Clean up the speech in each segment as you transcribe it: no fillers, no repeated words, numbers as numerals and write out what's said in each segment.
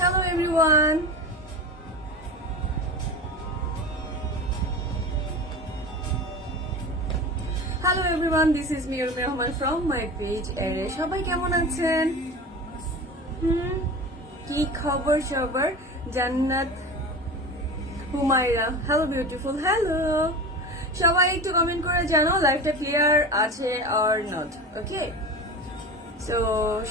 Hello everyone. Hello everyone, this is me Urmi Rahman from my page Ere. সবাই কেমন আছেন? কি খবর সবার? জান্নাত হুমায়রা, হ্যালো বিউটিফুল, হ্যালো। সবাই একটু কমেন্ট করে জানো লাইভটা ক্লিয়ার আছে অর নট, ওকে? সো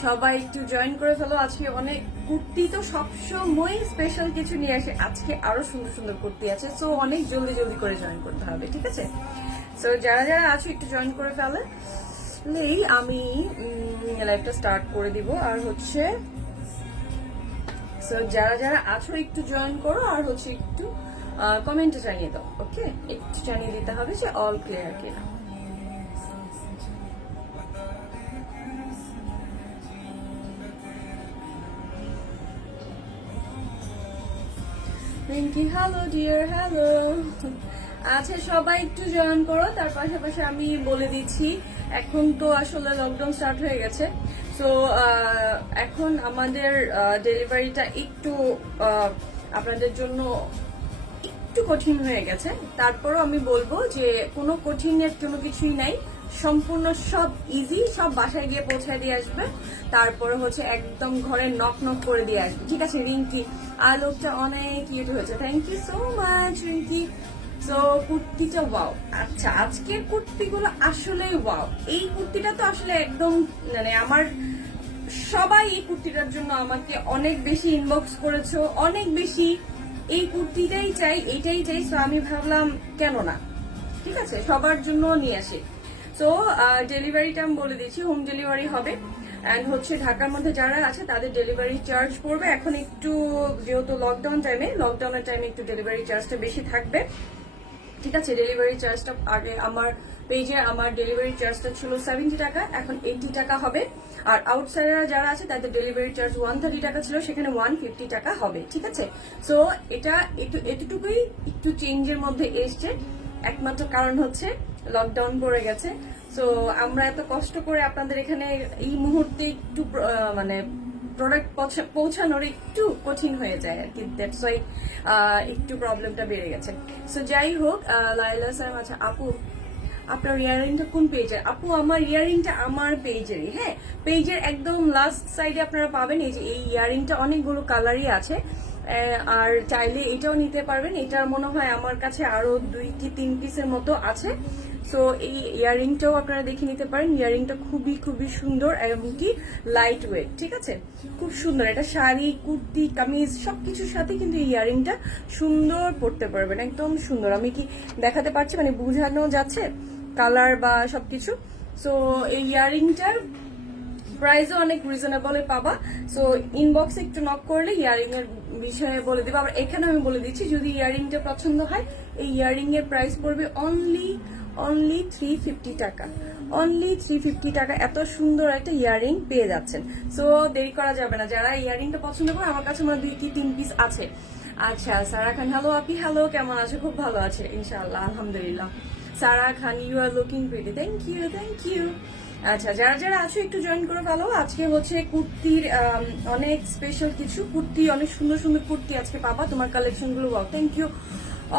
সবাই একটু জয়েন করে ফেলো। আজকে অনেক কুর্তি তো সবসময় স্পেশাল কিছু নিয়ে আসে, আজকে আরো সুন্দর সুন্দর কুর্তি আছে, সো অনেক জলদি জলদি করে জয়েন করতে হবে, ঠিক আছে? সো যারা যারা আছো একটু জয়েন করে ফেলেই আমি লাইভটা স্টার্ট করে দিব। আর হচ্ছে সো যারা যারা আছো একটু জয়েন করো, আর হচ্ছে একটু কমেন্টে জানিয়ে দাও, ওকে? একটু জানিয়ে দিতে হবে যে অল ক্লিয়ার কিনা। Rinki, hello dear, hello. আচ্ছা, সবাই একটু জয়েন করো। তার পাশাপাশি আমি বলে দিচ্ছি, এখন তো আসলে লকডাউন স্টার্ট হয়ে গেছে, সো এখন আমাদের ডেলিভারিটা একটু আপনাদের জন্য একটু কঠিন হয়ে গেছে। তারপরও আমি বলবো যে কোনো কঠিনের কোনো কিছুই নাই, সম্পূর্ণ সব ইজি, সব বাসায় গিয়ে পৌঁছায় দিয়ে আসবে। তারপরে হচ্ছে একদম ঘরে নক নক করে দিয়ে আসবে, ঠিক আছে? রিঙ্কি, আলোকটা অনেক কিউট হয়েছে, thank you so much Rinki. So কুর্তিটা ওয়াও। আচ্ছা, আজকের কুর্তিগুলো আসলেই ওয়াও। এই কুর্তিটা তো আসলে একদম মানে আমার সবাই এই কুর্তিটার জন্য আমাকে অনেক বেশি ইনবক্স করেছো, অনেক বেশি এই কুর্তিটাই চাই, এইটাই চাই। সো আমি ভাবলাম কেন না, ঠিক আছে, সবার জন্য নিয়ে আসি। সো ডেলিভারিটা আমি বলে দিচ্ছি, হোম ডেলিভারি হবে। অ্যান্ড হচ্ছে ঢাকার মধ্যে যারা আছে তাদের ডেলিভারি চার্জ পড়বে এখন একটু, যেহেতু লকডাউনের টাইমে একটু ডেলিভারি চার্জটা বেশি থাকবে, ঠিক আছে? ডেলিভারি চার্জটা আগে আমার পেজে আমার ডেলিভারি চার্জটা ছিল 70 টাকা, এখন 80 টাকা হবে। আর আউটসাইডার যারা আছে তাদের ডেলিভারি চার্জ 130 টাকা ছিল, সেখানে 150 টাকা হবে, ঠিক আছে? সো এটা এতটুকুই একটু চেঞ্জের মধ্যে এসছে, একমাত্র কারণ হচ্ছে লকডাউন পড়ে গেছে। সো আমরা এত কষ্ট করে আপনাদের এখানে এই মুহূর্তে একটু মানে প্রোডাক্ট পৌঁছানোর একটু কঠিন হয়ে যায় আর কি, দ্যাটস ওয়াই একটু প্রবলেমটা বেড়ে গেছে। সো যাই হোক, লাইলা স্যার, আচ্ছা আপু আপনার ইয়ারিংটা কোন পেজের? আপু আমার ইয়ারিংটা আমার পেজেরই, হ্যাঁ, পেজের একদম লাস্ট সাইডে আপনারা পাবেন। এই যে এই ইয়ারিংটা অনেকগুলো কালারই আছে, আর চাইলে এটাও নিতে পারবেন। এটার মনে হয় আমার কাছে আরো 2 কি 3 পিসের মতো আছে। সো এই ইয়ারিংটাও আপনারা দেখে নিতে পারেন। ইয়ারিংটা খুবই খুবই সুন্দর এবং কি লাইট ওয়েট, ঠিক আছে? খুব সুন্দর। এটা শাড়ি, কুর্তি, কামিজ সবকিছুর সাথে কিন্তু এই ইয়ারিংটা সুন্দর পরতে পারবেন, একদম সুন্দর। আমি কি দেখাতে পারছি, মানে বোঝানো যাচ্ছে কালার বা সবকিছু? সো এই ইয়ারিংটার প্রাইসও অনেক রিজনেবলে পাবা। সো ইনবক্সে একটু নক করলে ইয়ারিং এর বিষয়ে বলে দেবো। আবার এখানে আমি বলে দিচ্ছি, যদি ইয়ারিংটা পছন্দ হয়, এই ইয়ারিং এর প্রাইস পড়বে অনলি 350 টাকা, অনলি 350 টাকা। এত সুন্দর একটা ইয়ারিং পেয়ে যাচ্ছেন। সো দেরি করা যাবে না, যারা ইয়ারিংটা পছন্দ করে, আমার কাছে আমার 2 কি 3 পিস আছে। আচ্ছা, সারা খান, হ্যালো আপি, হ্যালো, কেমন আছে? খুব ভালো আছে ইনশাআল্লাহ, আলহামদুলিল্লাহ। Sara Khan, you are looking pretty, thank you, thank you. আচ্ছা, যারা যারা আছো একটু জয়েন করে ফেলো। আজকে হচ্ছে কুর্তির অনেক স্পেশাল কিছু কুর্তি, অনেক সুন্দর সুন্দর কুর্তি আজকে পাবা। তোমার কালেকশন গুলো wow, thank you,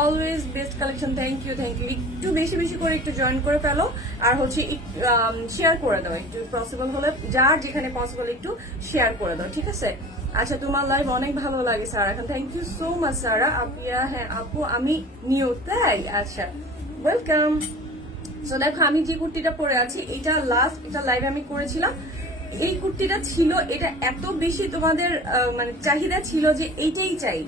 always best collection, thank you, thank you. একটু বেশি বেশি করে একটু জয়েন করে ফেলো, আর হচ্ছে শেয়ার করে দাও একটু, পসিবল হলে যার যেখানে পসিবল একটু শেয়ার করে দাও, ঠিক আছে? আচ্ছা, তোমার লাইভ অনেক ভালো লাগে সারা খান, থ্যাংক ইউ সো মাচ সারা। আপিয়া, হ্যাঁ আপু আমি নিউ, তাই? আচ্ছা, ওয়েলকাম। সো দেখো, আমি যে কুর্তিটা পরে আছি, এটা লাস্ট এটা লাইভ আমি করেছিলাম। এই কুর্তিটা ছিল, এটা এত বেশি তোমাদের মানে চাহিদা ছিল যে এইটাই চাই।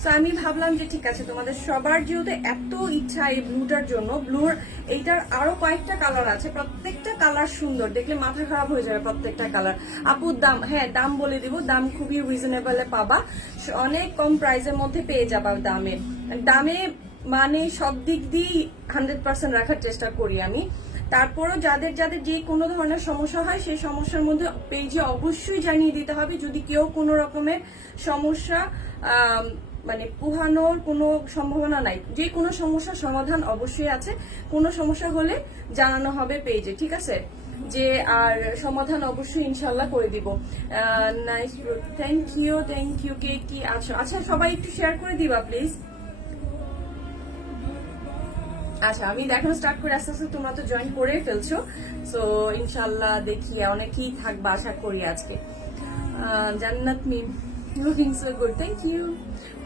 সো আমি ভাবলাম যে ঠিক আছে, তোমাদের সবার যেহেতু এত ইচ্ছা এই ব্লুটার জন্য, ব্লুর এইটার আরো কয়েকটা কালার আছে, প্রত্যেকটা কালার সুন্দর, দেখলে মাথা খারাপ হয়ে যাবে প্রত্যেকটা কালার। আপুর দাম, হ্যাঁ দাম বলে দিব, দাম খুবই রিজনেবলে পাবা, অনেক কম প্রাইসের মধ্যে পেয়ে যাবা। দামে মানে সব দিক দিয়ে 100% রাখার চেষ্টা করি আমি। তারপরও যাদের যাদের যে কোনো ধরনের সমস্যা হয়, সেই সমস্যার মধ্যে পেজে অবশ্যই জানিয়ে দিতে হবে। যদি কেউ কোনো রকমের সমস্যা মানে পোহানোর কোনো সম্ভাবনা নাই, যে কোনো সমস্যার সমাধান অবশ্যই আছে। কোনো সমস্যা হলে জানানো হবে পেজে, ঠিক আছে? যে আর সমাধান অবশ্যই ইনশাল্লাহ করে দিব। Nice, thank you. কে কি আছো? আচ্ছা সবাই একটু শেয়ার করে দিবা প্লিজ। আচ্ছা আমি দেখানো স্টার্ট করে আস্তে আস্তে তোমরা তো জয়েন করে ফেলছো, সো ইনশাল্লাহ দেখি অনেকেই থাকবা আশা করি আজকে। Jannat Mim looking so good, thank you.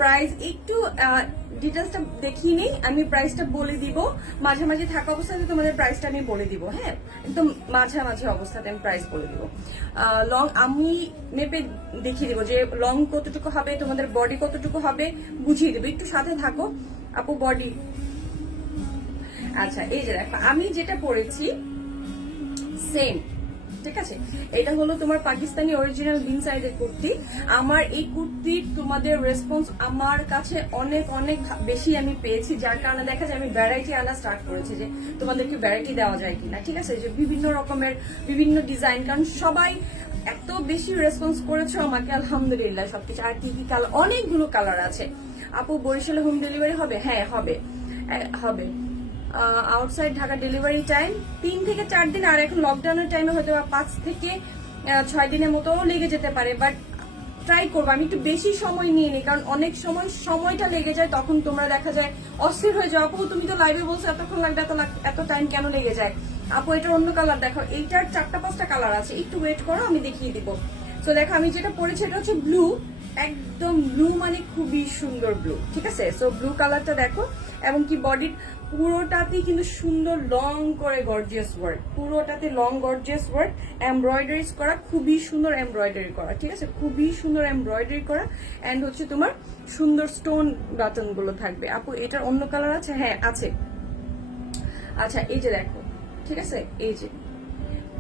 Price একটু ডিটেলসটা দেখিয়ে নেই, আমি প্রাইসটা বলে দিব মাঝামাঝি থাকা অবস্থাতে তোমাদের প্রাইসটা আমি বলে দিব। হ্যাঁ একদম মাঝামাঝি অবস্থাতে আমি প্রাইস বলে দিব। লং আমি মেপে দেখিয়ে দিব যে লং কতটুকু হবে, তোমাদের বডি কতটুকু হবে বুঝিয়ে দেবো, একটু সাথে থাকো আপু। বডি আচ্ছা এই যে দেখো আমি যেটা পরেছি সেম, ঠিক আছে। এটা হলো তোমার পাকিস্তানি অরিজিনাল বিন সাইজের কুর্তি। আমার এই কুর্তির তোমাদের রেসপন্স আমার কাছে অনেক অনেক বেশি আমি পেয়েছি, যার কারণে দেখা যায় আমি ভ্যারাইটি আনা স্টার্ট করেছি যে তোমাদেরকে ভ্যারাইটি দেওয়া যায় কিনা, ঠিক আছে, যে বিভিন্ন রকমের বিভিন্ন ডিজাইন, কারণ সবাই এত বেশি রেসপন্স করেছো আমাকে, আলহামদুলিল্লাহ। সবকিছু আর কি কি কালার, অনেকগুলো কালার আছে। আপু বরিশালে হোম ডেলিভারি হবে? হ্যাঁ হবে হবে। আউটসাইড ঢাকা ডেলিভারি টাইম 3 থেকে 4 দিন, আর এখন লকডাউনের টাইমে হয়তো 5 থেকে 6 দিনের মতো লেগে যেতে পারে, বাট ট্রাই করবো আমি একটু বেশি সময় নিয়ে নিই, কারণ অনেক সময়টা লেগে যায়, তখন তোমরা দেখা যায় অস্থির হয়ে যাও, আপু তুমি তো লাইভে বলছো এতক্ষণ লাগবে, এত টাইম কেন লেগে যায়। আপু এটার অন্য কালার দেখো, এইটার 4-5টা কালার আছে, একটু ওয়েট করো আমি দেখিয়ে দিব। তো দেখো আমি যেটা পরেছি এটা হচ্ছে ব্লু, একদম ব্লু মানে খুবই সুন্দর ব্লু, ঠিক আছে। সো ব্লু কালারটা দেখো, এবং কি বডির পুরোটাতেই কিন্তু সুন্দর লং করে গর্জিয়াস ওয়ার্ক, পুরোটাতে লং গর্জিয়াস ওয়ার্ক, এমব্রয়ডারিজ করা, খুবই সুন্দর এমব্রয়ডারি করা, ঠিক আছে, খুবই সুন্দর এমব্রয়ডারি করা। এন্ড হচ্ছে তোমার সুন্দর স্টোন বাটন গুলো থাকবে। আপু এটার অন্য কালার আছে? হ্যাঁ আছে। আচ্ছা এই যে দেখো, ঠিক আছে, এই যে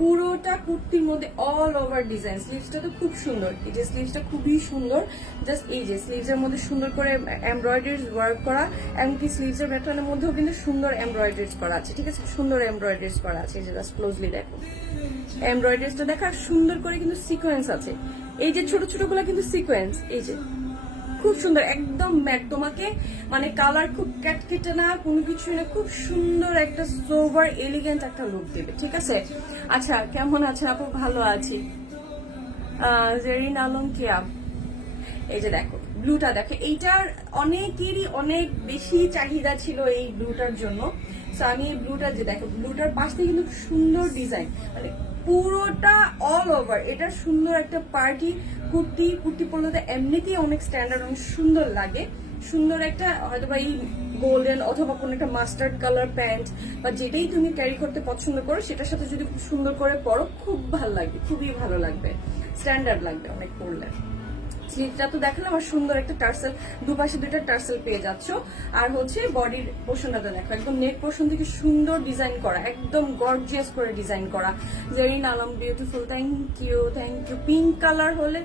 পুরোটা কুর্তির মধ্যে অল ওভার ডিজাইন। স্লিভসটা তো খুব সুন্দর, এই যে স্লিভসটা খুবই সুন্দর, জাস্ট এই যে স্লিভস এর মধ্যে সুন্দর করে এমব্রয়ডারি ওয়ার্ক করা, এমনকি স্লিভস এর প্যাটার্নের মধ্যেও কিন্তু সুন্দর এমব্রয়ডারি করা আছে, ঠিক আছে, সুন্দর এমব্রয়ডারি করা আছে। এই যে জাস্ট ক্লোজলি দেখো এমব্রয়ডারিটা দেখা, সুন্দর করে কিন্তু সিকোয়েন্স আছে, এই যে ছোট ছোট গুলা কিন্তু সিকোয়েন্স, এই যে খুব সুন্দর একদম ম্যাট, তোমাকে মানে কালার খুব ক্যাটকেটে না, কোনো কিছুই না, খুব সুন্দর একটা সোভার এলিগেন্ট একটা লুক দেবে, ঠিক আছে। আচ্ছা কেমন আছে আপু? ভালো আছি। জেরিন আলম কিয়া, এই যে দেখো ব্লুটা দেখো, এইটার অনেকেরই অনেক বেশি চাহিদা ছিল এই ব্লুটার জন্য। তো আমি এই ব্লুটা যে দেখো, ব্লুটার পাশ থেকে কিন্তু সুন্দর ডিজাইন, মানে পুরোটা অল ওভার, এটা সুন্দর একটা পার্টি কুর্তি পরলে তো এমনিতেই অনেক স্ট্যান্ডার্ড, অনেক সুন্দর লাগে। সুন্দর একটা হয়তো বা এই গোল্ডেন অথবা কোনো একটা মাস্টার্ড কালার প্যান্ট বা যেটাই তুমি ক্যারি করতে পছন্দ করো সেটার সাথে যদি খুব সুন্দর করে পরো, খুব ভালো লাগবে, খুবই ভালো লাগবে, স্ট্যান্ডার্ড লাগবে অনেক পরলে। স্লিভটা তো দেখালাম, আর সুন্দর একটা টার্সেল, দুপাশে 2টা টার্সেল পেয়ে যাচ্ছ। আর হচ্ছে বডির পোর্শনটা দেখো, একদম নেক পোর্শন থেকে সুন্দর ডিজাইন করা, একদম গর্জিয়াস করে ডিজাইন করা। Zerin Alam beautiful, thank you. Pink colour হলে,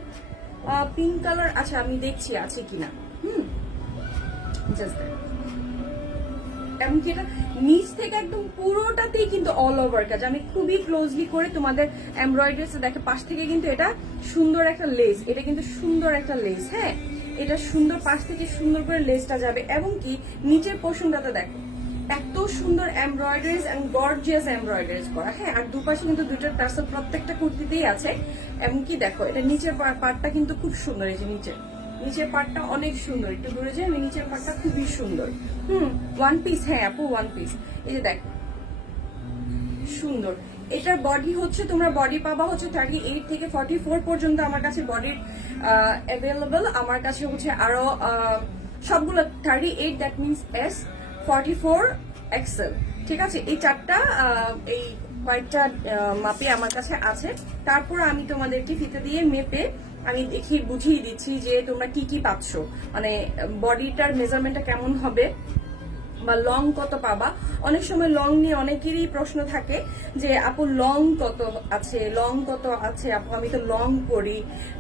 পিঙ্ক কালার আচ্ছা আমি দেখছি আছে কিনা। জাস্ট এমনকি এটা নিচ থেকে একদম পুরোটাতেই কিন্তু অল ওভার কাজ, আমি খুবই ক্লোজলি করে তোমাদের এমব্রয়ডারি দেখে, পাশ থেকে কিন্তু এটা সুন্দর একটা লেস, এটা কিন্তু সুন্দর একটা লেস, হ্যাঁ এটা সুন্দর, পাশ থেকে সুন্দর করে লেসটা যাবে, এবং কি নিচের পোর্শনটাতে দেখো এত সুন্দর এমব্রয়ডারিজ এন্ড গর্জিয়াস এমব্রয়ডারিজ করা, হ্যাঁ আর দুপাশে কিন্তু 2টা টার্সেল প্রত্যেকটা কুর্তিতেই আছে। এমনকি দেখো এটা নিচের পার্টটা কিন্তু খুব সুন্দর, এই যে নিচের পার্টটা অনেক সুন্দর, একটু দূরে যাই, নিচের পার্টটা খুবই সুন্দর। ওয়ান পিস, হ্যাঁ আপু ওয়ান পিস, এই যে দেখো সুন্দর। এটার বডি হচ্ছে তোমরা বডি পাবা হচ্ছে 38 থেকে 44 পর্যন্ত আমার কাছে বডির অ্যাভেলেবল। আমার কাছে হচ্ছে আরো সবগুলো 38, দ্যাট মিনস S, 44 XL, ঠিক আছে। এই 4টা এই কয়েকটা মাপে আমার কাছে আছে। তারপর আমি তোমাদেরকে ফিতে দিয়ে মেপে আমি দেখি বুঝিয়ে দিচ্ছি যে তোমরা কি কি পাচ্ছ, মানে বডিটার মেজারমেন্টটা কেমন হবে বা লং কত পাবা। অনেক সময় লং নিয়ে অনেকেরই প্রশ্ন থাকে যে আপু লং কত আছে আপু, আমি তো লং করি,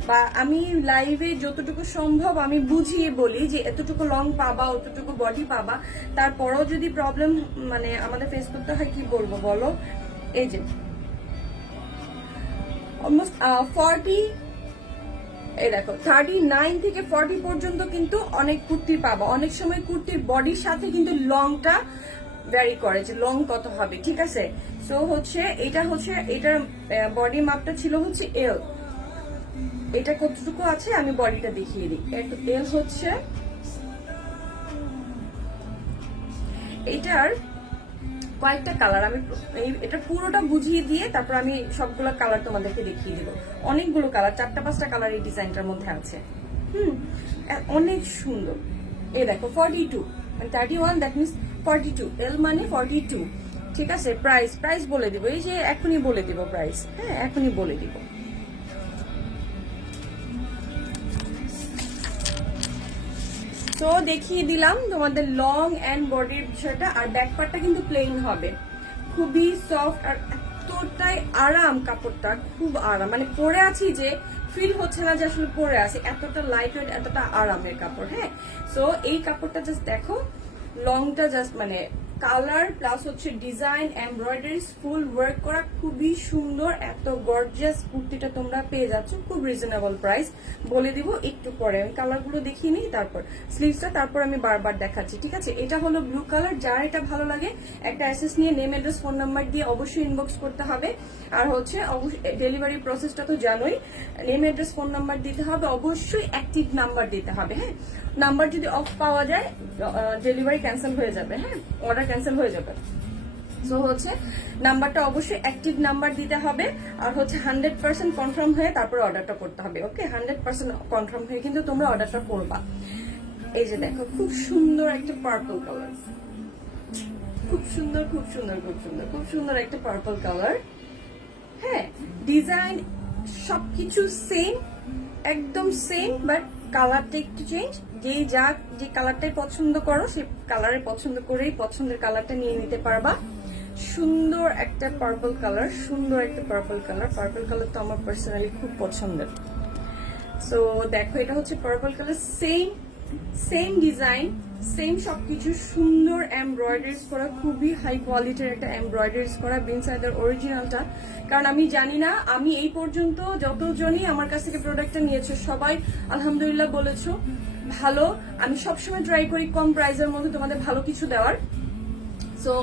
বা আমি লাইভে যতটুকু সম্ভব আমি বুঝিয়ে বলি যে এতটুকু লং পাবা, অতটুকু বডি পাবা। তারপরও যদি প্রবলেম মানে আমাদের ফেস করতে হয়, কি বলবো বলো, এই যে অলমোস্ট 40, এই দেখো 39 থেকে 40 পর্যন্ত কিন্তু অনেক কুর্তি পাবা। অনেক সময় কুর্তির বডির সাথে কিন্তু লংটা ভ্যারি করে যে লং কত হবে, ঠিক আছে। সো হচ্ছে এটার বডি মাপটা ছিল হচ্ছে এল, এটা কতটুকু আছে আমি বডিটা দেখিয়ে দিই। এল হচ্ছে এটার কয়েকটা কালার, আমি এটা পুরোটা বুঝিয়ে দিয়ে তারপর আমি সবগুলো কালার তোমাদেরকে দেখিয়ে দিব। অনেকগুলো কালার, 4-5টা কালার এই ডিজাইনটার মধ্যে আছে। অনেক সুন্দর। এই দেখো 42 মানে 31, দ্যাট মিনস 42, এল মানে 42, ঠিক আছে। প্রাইস বলে দিব, এই যে এখনই বলে দিব প্রাইস, হ্যাঁ এখনই বলে দিব। তো দেখিয়ে দিলাম তোমাদের লং এন্ড বডির বিষয়টা। আর ব্যাক পার্টটা কিন্তু প্লেন হবে, খুবই সফট আর এতটাই আরাম কাপড়টা, খুব আরাম, মানে পরে আছি যে ফিল হচ্ছে না যে আসলে পরে আছি, এতটা লাইট ওয়েট, এতটা আরামের কাপড়। হ্যাঁ, সো এই কাপড়টা জাস্ট দেখো, লংটা জাস্ট মানে কালার প্লাস হচ্ছে ডিজাইন, এমব্রয়ডারিজ ফুল ওয়ার্ক করা, খুবই সুন্দর। এত গর্জিয়াস কুর্তিটা তোমরা পেয়ে যাচ্ছ খুব রিজনেবল প্রাইস। বলে দিব একটু পরে, আমি কালারগুলো দেখিয়ে নিই, তারপর স্লিভসটা, তারপর আমি বারবার দেখাচ্ছি, ঠিক আছে। এটা হলো ব্লু কালার। যার এটা ভালো লাগে একটা অ্যাসেস নিয়ে নেম, অ্যাড্রেস, ফোন নাম্বার দিয়ে অবশ্যই ইনবক্স করতে হবে। আর হচ্ছে ডেলিভারি প্রসেসটা তো জানোই, নেম, অ্যাড্রেস, ফোন নাম্বার দিতে হবে, অবশ্যই অ্যাক্টিভ নাম্বার দিতে হবে। হ্যাঁ, নাম্বার যদি অফ পাওয়া যায় ডেলিভারি ক্যান্সেল হয়ে যাবে, হ্যাঁ অর্ডার ক্যান্সেল হয়ে যাবে। সো হচ্ছে নাম্বারটা অবশ্যই অ্যাক্টিভ নাম্বার দিতে হবে, আর হচ্ছে 100% কনফার্ম হয়ে তারপরে অর্ডারটা করতে হবে। ওকে, 100% কনফার্ম হয়ে কিন্তু তোমরা অর্ডারটা করবা। এই যে দেখো খুব সুন্দর একটা পার্পল কালার, খুব সুন্দর খুব সুন্দর খুব সুন্দর খুব সুন্দর একটা পার্পল কালার। হ্যাঁ, ডিজাইন সবকিছু সেম, একদম সেম, বাট কালারটা একটু চেঞ্জ। যে কালারটাই পছন্দ করো সেই কালারে পছন্দ করেই পছন্দের কালারটা নিয়ে নিতে পারবা। সুন্দর একটা পার্পল কালার, সুন্দর একটা পার্পল কালার। পার্পল কালার তো আমার পার্সোনালি খুব পছন্দের। সো দেখো এটা হচ্ছে purple colour, same design, same সবকিছু, সুন্দর এমব্রয়ডারিজ করা, খুবই হাই কোয়ালিটির একটা এমব্রয়ডারিজ করা বিনসাইডের অরিজিনালটা। কারণ আমি জানি না, আমি এই পর্যন্ত যতজনই আমার কাছ থেকে প্রোডাক্টটা নিয়েছো সবাই আলহামদুলিল্লাহ বলেছো ভালো। আমি সবসময় ট্রাই করি কম প্রাইসের মধ্যে তোমাদের ভালো কিছু দেওয়ার। সো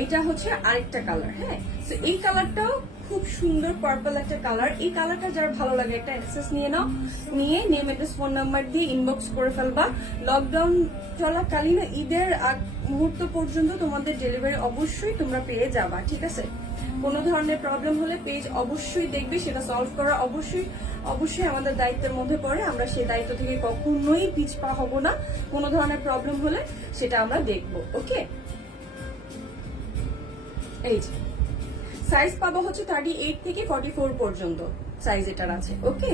এইটা হচ্ছে আরেকটা কালার। হ্যাঁ, তো এই কালারটাও খুব সুন্দর পার্পল একটা কালার। এই কালারটা যার ভালো লাগে একটা অ্যাক্সেস নিয়ে নাও, নিয়ে নেম, অ্যাড্রেস, ফোন নাম্বার দিয়ে ইনবক্স করে ফেলবা। লকডাউন চলাকালীন ঈদের আগ মুহূর্ত পর্যন্ত তোমাদের ডেলিভারি অবশ্যই তোমরা পেয়ে যাবা, ঠিক আছে। কোনো ধরনের প্রবলেম হলে পেজ অবশ্যই দেখবে, সেটা সলভ করা অবশ্যই আমাদের দায়িত্বের মধ্যে পড়ে। আমরা সেই দায়িত্ব থেকে কখনোই পিছপা হব না। কোনো ধরনের প্রবলেম হলে সেটা আমরা দেখবো। ওকে, এই যে সাইজ পাবো হচ্ছে 38 থেকে 44 পর্যন্ত সাইজ এটার আছে। ওকে,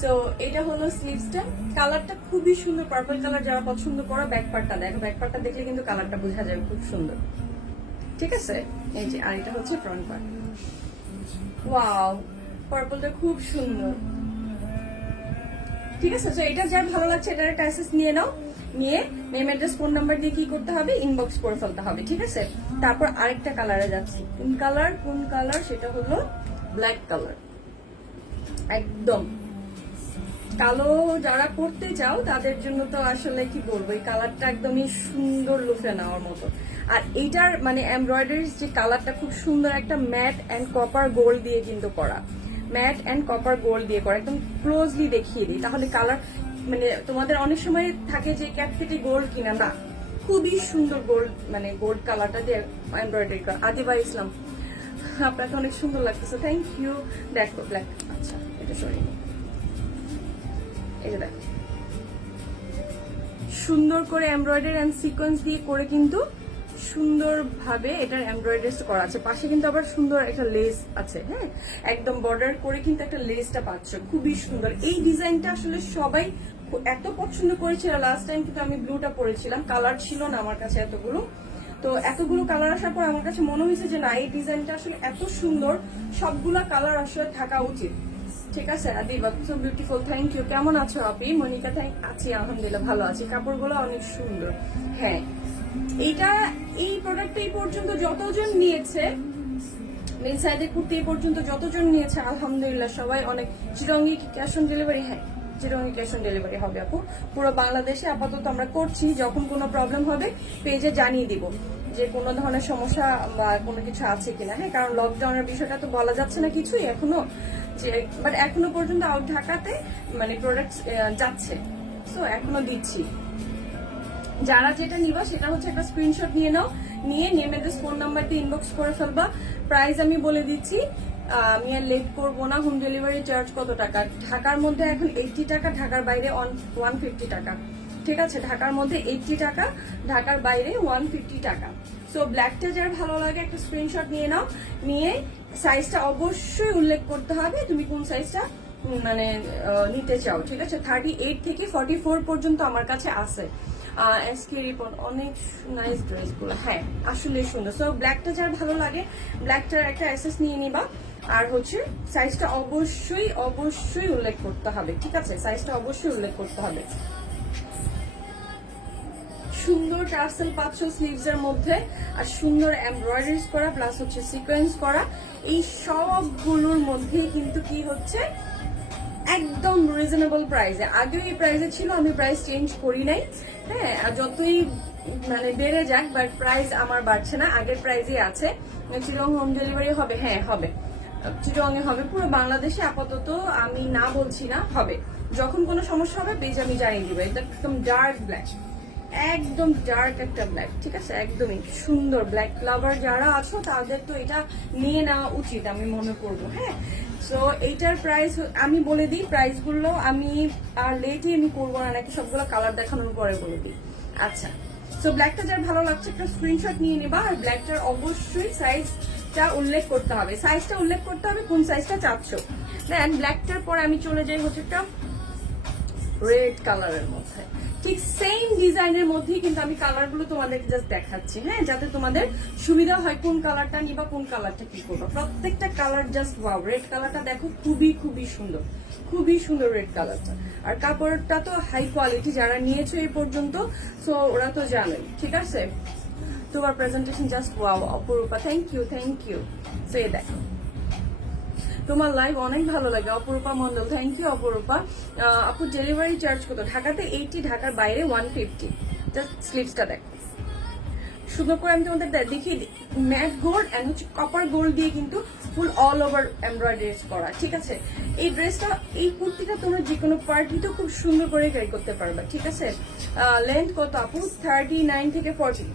সো এটা হলো স্লিভসটা। কালারটা খুবই সুন্দর পার্পল কালার, যারা পছন্দ করো ব্যাক পার্টটা দেখো, ব্যাক পার্টটা দেখলে কিন্তু কালারটা বোঝা যাবে, খুব সুন্দর, ঠিক আছে। এই যে আর এটা হচ্ছে ফ্রন্ট পার্ট। ওয়াও, পার্পলটা খুব সুন্দর, ঠিক আছে। তো এটা যার ভালো লাগছে এটার একটা অ্যাক্সেস নিয়ে নাও, নিয়ে নেম, অ্যাড্রেস, ফোন নাম্বার দিয়ে কি করতে হবে ইনবক্স করে ফেলতে হবে, ঠিক আছে। তারপর আরেকটা কালারে যাচ্ছি। কোন কালার সেটা হলো ব্ল্যাক কালার। একদম কালো যারা করতে চাও তাদের জন্য তো আসলে কি বলবো, এই কালারটা একদমই সুন্দর লুফে নেওয়ার মতো। আর এইটার মানে এমব্রয়ডারির যে কালারটা খুব সুন্দর, একটা ম্যাট অ্যান্ড কপার গোল্ড দিয়ে কিন্তু করা, ম্যাট অ্যান্ড কপার গোল্ড দিয়ে করা। একদম ক্লোজলি দেখিয়ে দিই তাহলে কালার, মানে তোমাদের অনেক সময় থাকে যে ক্যাটকেটে গোল্ড কিনা, না, খুবই সুন্দর গোল্ড, মানে গোল্ড কালারটা দিয়ে এমব্রয়ডারি করা। আদিবা ইসলাম, আপনাকে অনেক সুন্দর লাগতেছে, থ্যাংক ইউ। দেখো ব্ল্যাক, আচ্ছা এটা সরি, এই যে দেখো সুন্দর করে এমব্রয়ডারি এন্ড সিকোয়েন্স দিয়ে করে কিন্তু সুন্দরভাবে এটার এমব্রয়ডারি করা আছে। পাশে কিন্তু আবার সুন্দর একটা লেস আছে। হ্যাঁ, একদম বর্ডার করে কিন্তু একটা লেসটা পাচ্ছ, খুবই সুন্দর। এই ডিজাইনটা আসলে সবাই এত পছন্দ করেছিল। লাস্ট টাইম কিন্তু আমি ব্লুটা পরেছিলাম, কালার ছিল না আমার কাছে এতগুলো, তো এতগুলো কালার আসার পর আমার কাছে মনে হয়েছে যে না, এই ডিজাইনটা আসলে এত সুন্দর, সবগুলা কালার আসলে থাকা উচিত, ঠিক আছে। Adiba so beautiful, thank you. কেমন আছো আপনি? মনিকা, আছি আলহামদুলিল্লাহ, ভালো আছি। কাপড়গুলো অনেক সুন্দর। হ্যাঁ, এই প্রোডাক্টটা এই পর্যন্ত যতজন নিয়েছে, মেন সাইডের কুর্তি এই পর্যন্ত যতজন নিয়েছে আলহামদুলিল্লাহ সবাই অনেক। চিরঙ্গি ক্যাশ অন ডেলিভারি? হ্যাঁ, চিরঙে ক্যাশ অন ডেলিভারি হবে আপু, পুরো বাংলাদেশে আপাতত আমরা করছি। যখন কোনো প্রবলেম হবে পেজে জানিয়ে দিব যে কোনো ধরনের সমস্যা বা কোনো কিছু আছে কিনা। হ্যাঁ, কারণ লকডাউনের বিষয়টা তো বলা যাচ্ছে না কিছুই এখনো, যে বাট এখনো পর্যন্ত আউট ঢাকাতে মানে প্রোডাক্ট যাচ্ছে, সো এখনো দিচ্ছি। যারা যেটা নিবা সেটা হচ্ছে একটা স্ক্রিনশট নিয়ে নাও, নিয়ে নেম এড্রেস ফোন নাম্বার দিয়ে ইনবক্স করে ফেলবা। প্রাইস আমি বলে দিচ্ছি, আমি আর লেট করবো না। হোম ডেলিভারি চার্জ কত টাকা? ঢাকার মধ্যে এখন 80 টাকা, ঢাকার বাইরে 150 টাকা। ঠিক আছে, ঢাকার মধ্যে 80 টাকা, ঢাকার বাইরে 150 টাকা। সো ব্ল্যাকটা যার ভালো লাগে একটা স্ক্রিনশট নিয়ে নাও, নিয়ে সাইজটা অবশ্যই উল্লেখ করতে হবে তুমি কোন সাইজটা মানে নিতে চাও। ঠিক আছে, 38 থেকে 44 পর্যন্ত আমার কাছে আছে। এসকে রিপন অনেক নাইস ড্রেসগুলো, হ্যাঁ আসলে সুন্দর। সো ব্ল্যাকটা যার ভালো লাগে ব্ল্যাকটার একটা অ্যাসেস নিয়ে নিবা, আর হচ্ছে সাইজটা অবশ্যই অবশ্যই উল্লেখ করতে হবে। ঠিক আছে, সাইজটা অবশ্যই উল্লেখ করতে হবে। সুন্দর টার্সেল পাচ্ছ স্লিভস এর মধ্যে, আর সুন্দর এমব্রয়ডারিজ করা প্লাস হচ্ছে সিকোয়েন্স করা। এই সবগুলোর মধ্যেই কিন্তু কি হচ্ছে একদম রিজনেবল প্রাইসে। আগেও এই প্রাইসে ছিল, আমি প্রাইস চেঞ্জ করি নাই। হ্যাঁ, আর যতই মানে বেড়ে যাক বাট প্রাইস আমার বাড়ছে না, আগের প্রাইসই আছে। চিরং হোম ডেলিভারি হবে, হ্যাঁ হবে, চিরং এ হবে, পুরো বাংলাদেশে আপাতত আমি না বলছি না, হবে। যখন কোনো সমস্যা হবে পেজ আমি জানিয়ে দিব। এটা একদম ডার্ক ব্ল্যাক, একদম ডার্ক একটা ব্ল্যাক। ঠিক আছে, একদমই সুন্দর। ব্ল্যাক লাভার যারা আছো তাদের তো এটা নিয়ে নেওয়া উচিত আমি মনে করবো। হ্যাঁ, সো এইটার প্রাইস আমি বলে দিই, প্রাইসগুলো আমি আর লেটই আমি করবো না, নাকি সবগুলো কালার দেখানোর পরে বলে দিই। আচ্ছা, সো ব্ল্যাকটা যার ভালো লাগছে একটা স্ক্রিনশট নিয়ে নেবা, আর ব্ল্যাকটার অবশ্যই সাইজটা উল্লেখ করতে হবে। সাইজটা উল্লেখ করতে হবে কোন সাইজটা চাচ্ছ। দেন ব্ল্যাকটার পরে আমি চলে যাই হচ্ছে একটা রেড কালারের মধ্যে। ঠিক সেম ডিজাইনের মধ্যেই কিন্তু আমি কালারগুলো তোমাদেরকে জাস্ট দেখাচ্ছি, হ্যাঁ, যাতে তোমাদের সুবিধা হয় কোন কালারটা নিবা কোন কালারটা কি করবো। প্রত্যেকটা কালার জাস্ট ওয়াও। রেড কালারটা দেখো খুবই খুবই সুন্দর, খুবই সুন্দর রেড কালারটা। আর কাপড়টা তো হাই কোয়ালিটি, যারা নিয়েছো এই পর্যন্ত সো ওরা তো জানোই। ঠিক আছে, তোমার presentation just wow Aparupa, thank you thank you. So এই দেখো তোমার লাইভ অনেক ভালো লাগে অপরূপা মন্ডল, থ্যাংক ইউ অপরূপা। আপু ডেলিভারি চার্জ কত? ঢাকাতে 80, ঢাকার বাইরে 150। জাস্ট স্লিভসটা দেখো সুন্দর করে আমি তোমাদের দেখিয়ে দিই। ম্যাট গোল্ড এন্ড হচ্ছে কপার গোল্ড দিয়ে কিন্তু ফুল অল ওভার এমব্রয়ডারি করা। ঠিক আছে, এই ড্রেসটা এই কুর্তিটা তোমরা যে কোনো পার্টিতে খুব সুন্দর করে ক্যারি করতে পারবে। ঠিক আছে, লেন্থ কত আপু? 39 থেকে 40।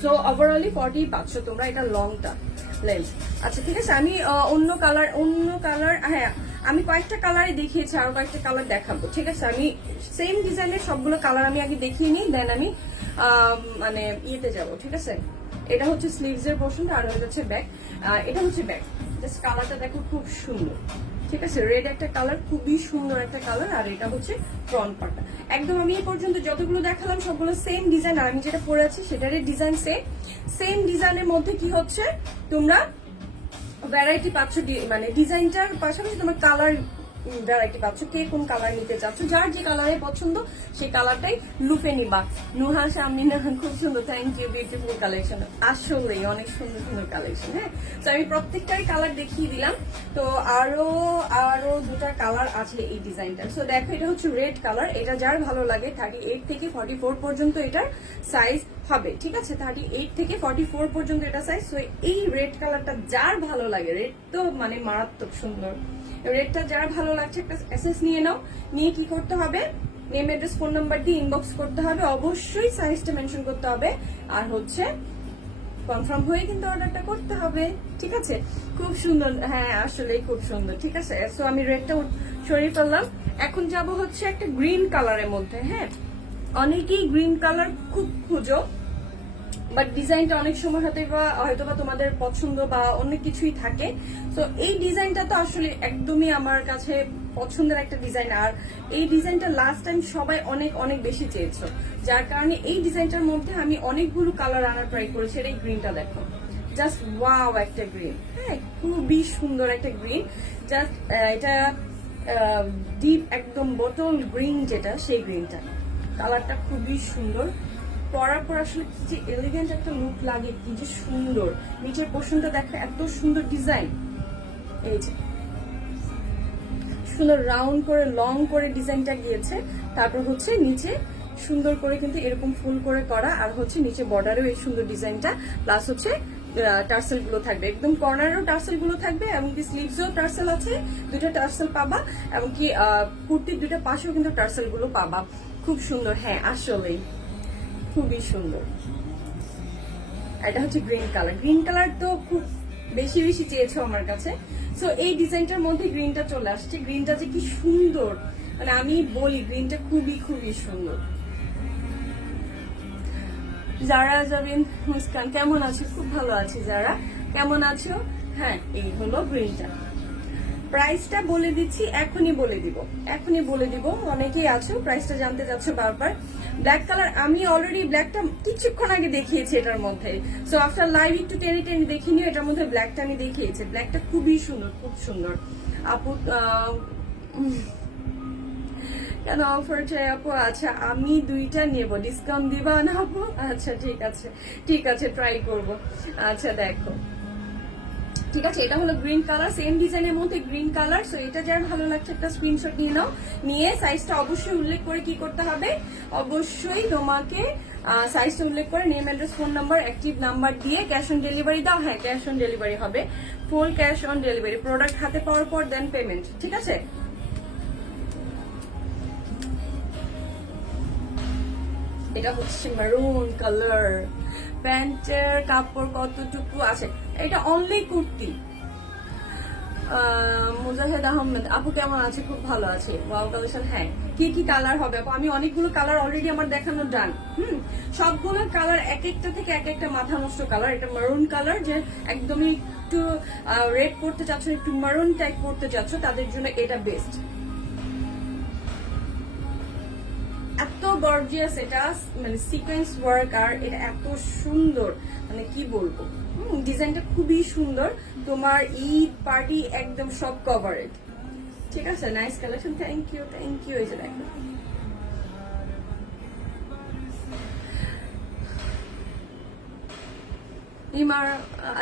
সো ওভারঅলি 40 পাচ্ছ তোমরা, এটা লংটা লেন্থ। আচ্ছা ঠিক আছে, আমি অন্য কালার হ্যাঁ আমি কয়েকটা কালারে দেখিয়েছি, আরো কয়েকটা কালার দেখাবো। ঠিক আছে, আমি সেম ডিজাইনের সবগুলো কালার আমি আগে দেখিয়ে নিই, দেন আমি মানে ইয়েতে যাব। ঠিক আছে, এটা হচ্ছে স্লিভস এর পোর্শনটা, আর হচ্ছে ব্যাক। এটা হচ্ছে ব্যাক, জাস্ট কালারটা দেখো খুব সুন্দর। ঠিক আছে, রেড একটা কালার, খুবই সুন্দর একটা কালার। আর এটা হচ্ছে ফ্রন্ট পার্টটা। একদম আমি এই পর্যন্ত যতগুলো দেখালাম সবগুলো সেম ডিজাইন, আর আমি যেটা পরে আছি সেটারই ডিজাইন সেম ডিজাইনের মধ্যে কি হচ্ছে তোমরা ভ্যারাইটি পাচ্ছ, মানে ডিজাইনটার পাশাপাশি তোমার কালার ভ্যারাইটি পাচ্ছ। কে কোন কালার নিতে চাচ্ছ, যার যে কালারে পছন্দ সেই কালারটাই লুফে নিবা। নুহা শামিনা খুব সুন্দর, থ্যাংক ইউ, বিউটিফুল কালেকশন, আসলেই অনেক সুন্দর সুন্দর কালেকশন। হ্যাঁ, তো আমি প্রত্যেকটারই কালার দেখিয়ে দিলাম। তো আরো দুটা কালার আছে এই ডিজাইনটার। সো দেখো এটা হচ্ছে রেড কালার, এটা যার ভালো লাগে 38 থেকে 44 পর্যন্ত এটার সাইজ হবে। ঠিক আছে, 38 থেকে 44 পর্যন্ত এটা সাইজ। সো এই রেড কালারটা যার ভালো লাগে, রেড তো মানে মারাত্মক সুন্দর, রেডটা যার ভালো লাগছে একটা এসএস নিয়ে নাও, নিয়ে কি করতে হবে নেম অ্যাড্রেস ফোন নাম্বার দিয়ে ইনবক্স করতে হবে, অবশ্যই সাইজটা মেনশন করতে হবে, আর হচ্ছে কনফার্ম হয়ে কিন্তু অর্ডারটা করতে হবে। ঠিক আছে, খুব সুন্দর, হ্যাঁ আসলেই খুব সুন্দর। ঠিক আছে, সো আমি রেডটা সরিয়ে ফেললাম। এখন যাব হচ্ছে একটা গ্রিন কালারের মধ্যে। হ্যাঁ, অনেকেই গ্রিন কালার খুব খুঁজো, বাট ডিজাইনটা অনেক সময় হয়তো বা তোমাদের পছন্দ বা অনেক কিছুই থাকে। তো এই ডিজাইনটা তো আসলে একদমই আমার কাছে পছন্দের একটা ডিজাইন, আর এই ডিজাইনটা লাস্ট টাইম সবাই অনেক অনেক বেশি চেয়েছো, যার কারণে এই ডিজাইনটার মধ্যে আমি অনেকগুলো কালার আনার ট্রাই করেছি। এই গ্রিনটা দেখো, জাস্ট ওয়াও একটা গ্রিন, হ্যাঁ খুবই সুন্দর একটা গ্রিন। জাস্ট এটা ডিপ একদম বোতল গ্রিন, যেটা সেই গ্রিনটা, কালারটা খুবই সুন্দর। পরার পর আসলে কি যে এলিগেন্ট একটা লুক লাগে, কি যে সুন্দর। নিচের পোর্শনটা দেখো, এত সুন্দর ডিজাইন, এই যে সুন্দর রাউন্ড করে লং করে ডিজাইনটা গিয়েছে। তারপর হচ্ছে নিচে সুন্দর করে কিন্তু এরকম ফুল করে করা, আর হচ্ছে নিচে বর্ডারেও এই সুন্দর ডিজাইনটা, প্লাস হচ্ছে টার্সেল গুলো থাকবে, একদম কর্নারেও টার্সেল গুলো থাকবে, এবং কি স্লিভসেও টার্সেল আছে, দুটো টার্সেল পাবা, এবং কি কুর্তির দুটো পাশেও কিন্তু টার্সেল গুলো পাবা। খুব সুন্দর, হ্যাঁ আসলেই খুবই সুন্দর। এটা হচ্ছে গ্রিন কালার, গ্রিন কালার তো খুব বেশি বেশি চেয়েছো আমার কাছে। সো এই ডিজাইনটার মধ্যে গ্রিনটা চলে আসছে, গ্রিনটা যে কি সুন্দর, মানে আমি বলি গ্রিনটা খুবই খুবই সুন্দর। যারা যাবেন মুস্কান কেমন আছো? খুব ভালো আছি। যারা কেমন আছো? হ্যাঁ, এই হলো গ্রিনটা। প্রাইসটা বলে দিচ্ছি, এখনই বলে দিব। অনেকেই আছো প্রাইসটা জানতে চাচ্ছ বারবার। ব্ল্যাক কালার আমি অলরেডি ব্ল্যাকটা কিছুক্ষণ আগে দেখিয়েছি এটার মধ্যে। সো আফটার লাইভ একটু টেনে টেনে দেখে নিও, এটার মধ্যে ব্ল্যাকটা আমি দেখিয়েছি। ব্ল্যাকটা খুবই সুন্দর, খুব সুন্দর। আপু কেন অফার চাই আপু? আচ্ছা আমি দুইটা নেব, ডিসকাউন্ট দিবা না আপু? আচ্ছা ঠিক আছে ট্রাই করব। আচ্ছা দেখো, ঠিক আছে, এটা হলো গ্রিন কালার, সেম ডিজাইনের মধ্যে গ্রিন কালার। সো এটা যার ভালো লাগছে একটা স্ক্রিনশট নিয়ে নাও, নিয়ে সাইজটা অবশ্যই উল্লেখ করে কি করতে হবে, অবশ্যই তোমাকে সাইজটা উল্লেখ করে name, address, phone number, active number দিয়ে ক্যাশ অন ডেলিভারি দাও। হ্যাঁ, ক্যাশ অন ডেলিভারি হবে, full cash on delivery, product হাতে পাওয়ার পর দেন পেমেন্ট, ঠিক আছে? এটা হচ্ছে মেরুন কালার, প্যান্টের কাপড় কতটুকু আছে? এটা অনলি কুর্তি। মুজাহিদ আহমেদ আপু কেমন আছে? খুব ভালো আছে। ওয়াও কালেকশন, হ্যাঁ। কি কি কালার হবে আপু? আমি অনেকগুলো কালার অলরেডি আমার দেখানো ডান। সবগুলো কালার এক একটা থেকে এক একটা মাথা নষ্ট কালার। এটা মেরুন কালার, যে একদমই একটু রেড করতে চাচ্ছ, একটু মেরুন টাইপ করতে চাচ্ছ, তাদের জন্য এটা বেস্ট। এত গর্জিয়াস এটা, মানে সিকোয়েন্স ওয়ার্ক, আর এটা এত সুন্দর, মানে কি বলবো, ডিজাইনটা খুবই সুন্দর। তোমার ঈদ পার্টি একদম সব কভারেড, ঠিক আছে? Nice collection, thank you. এই যে দেখো, ইমার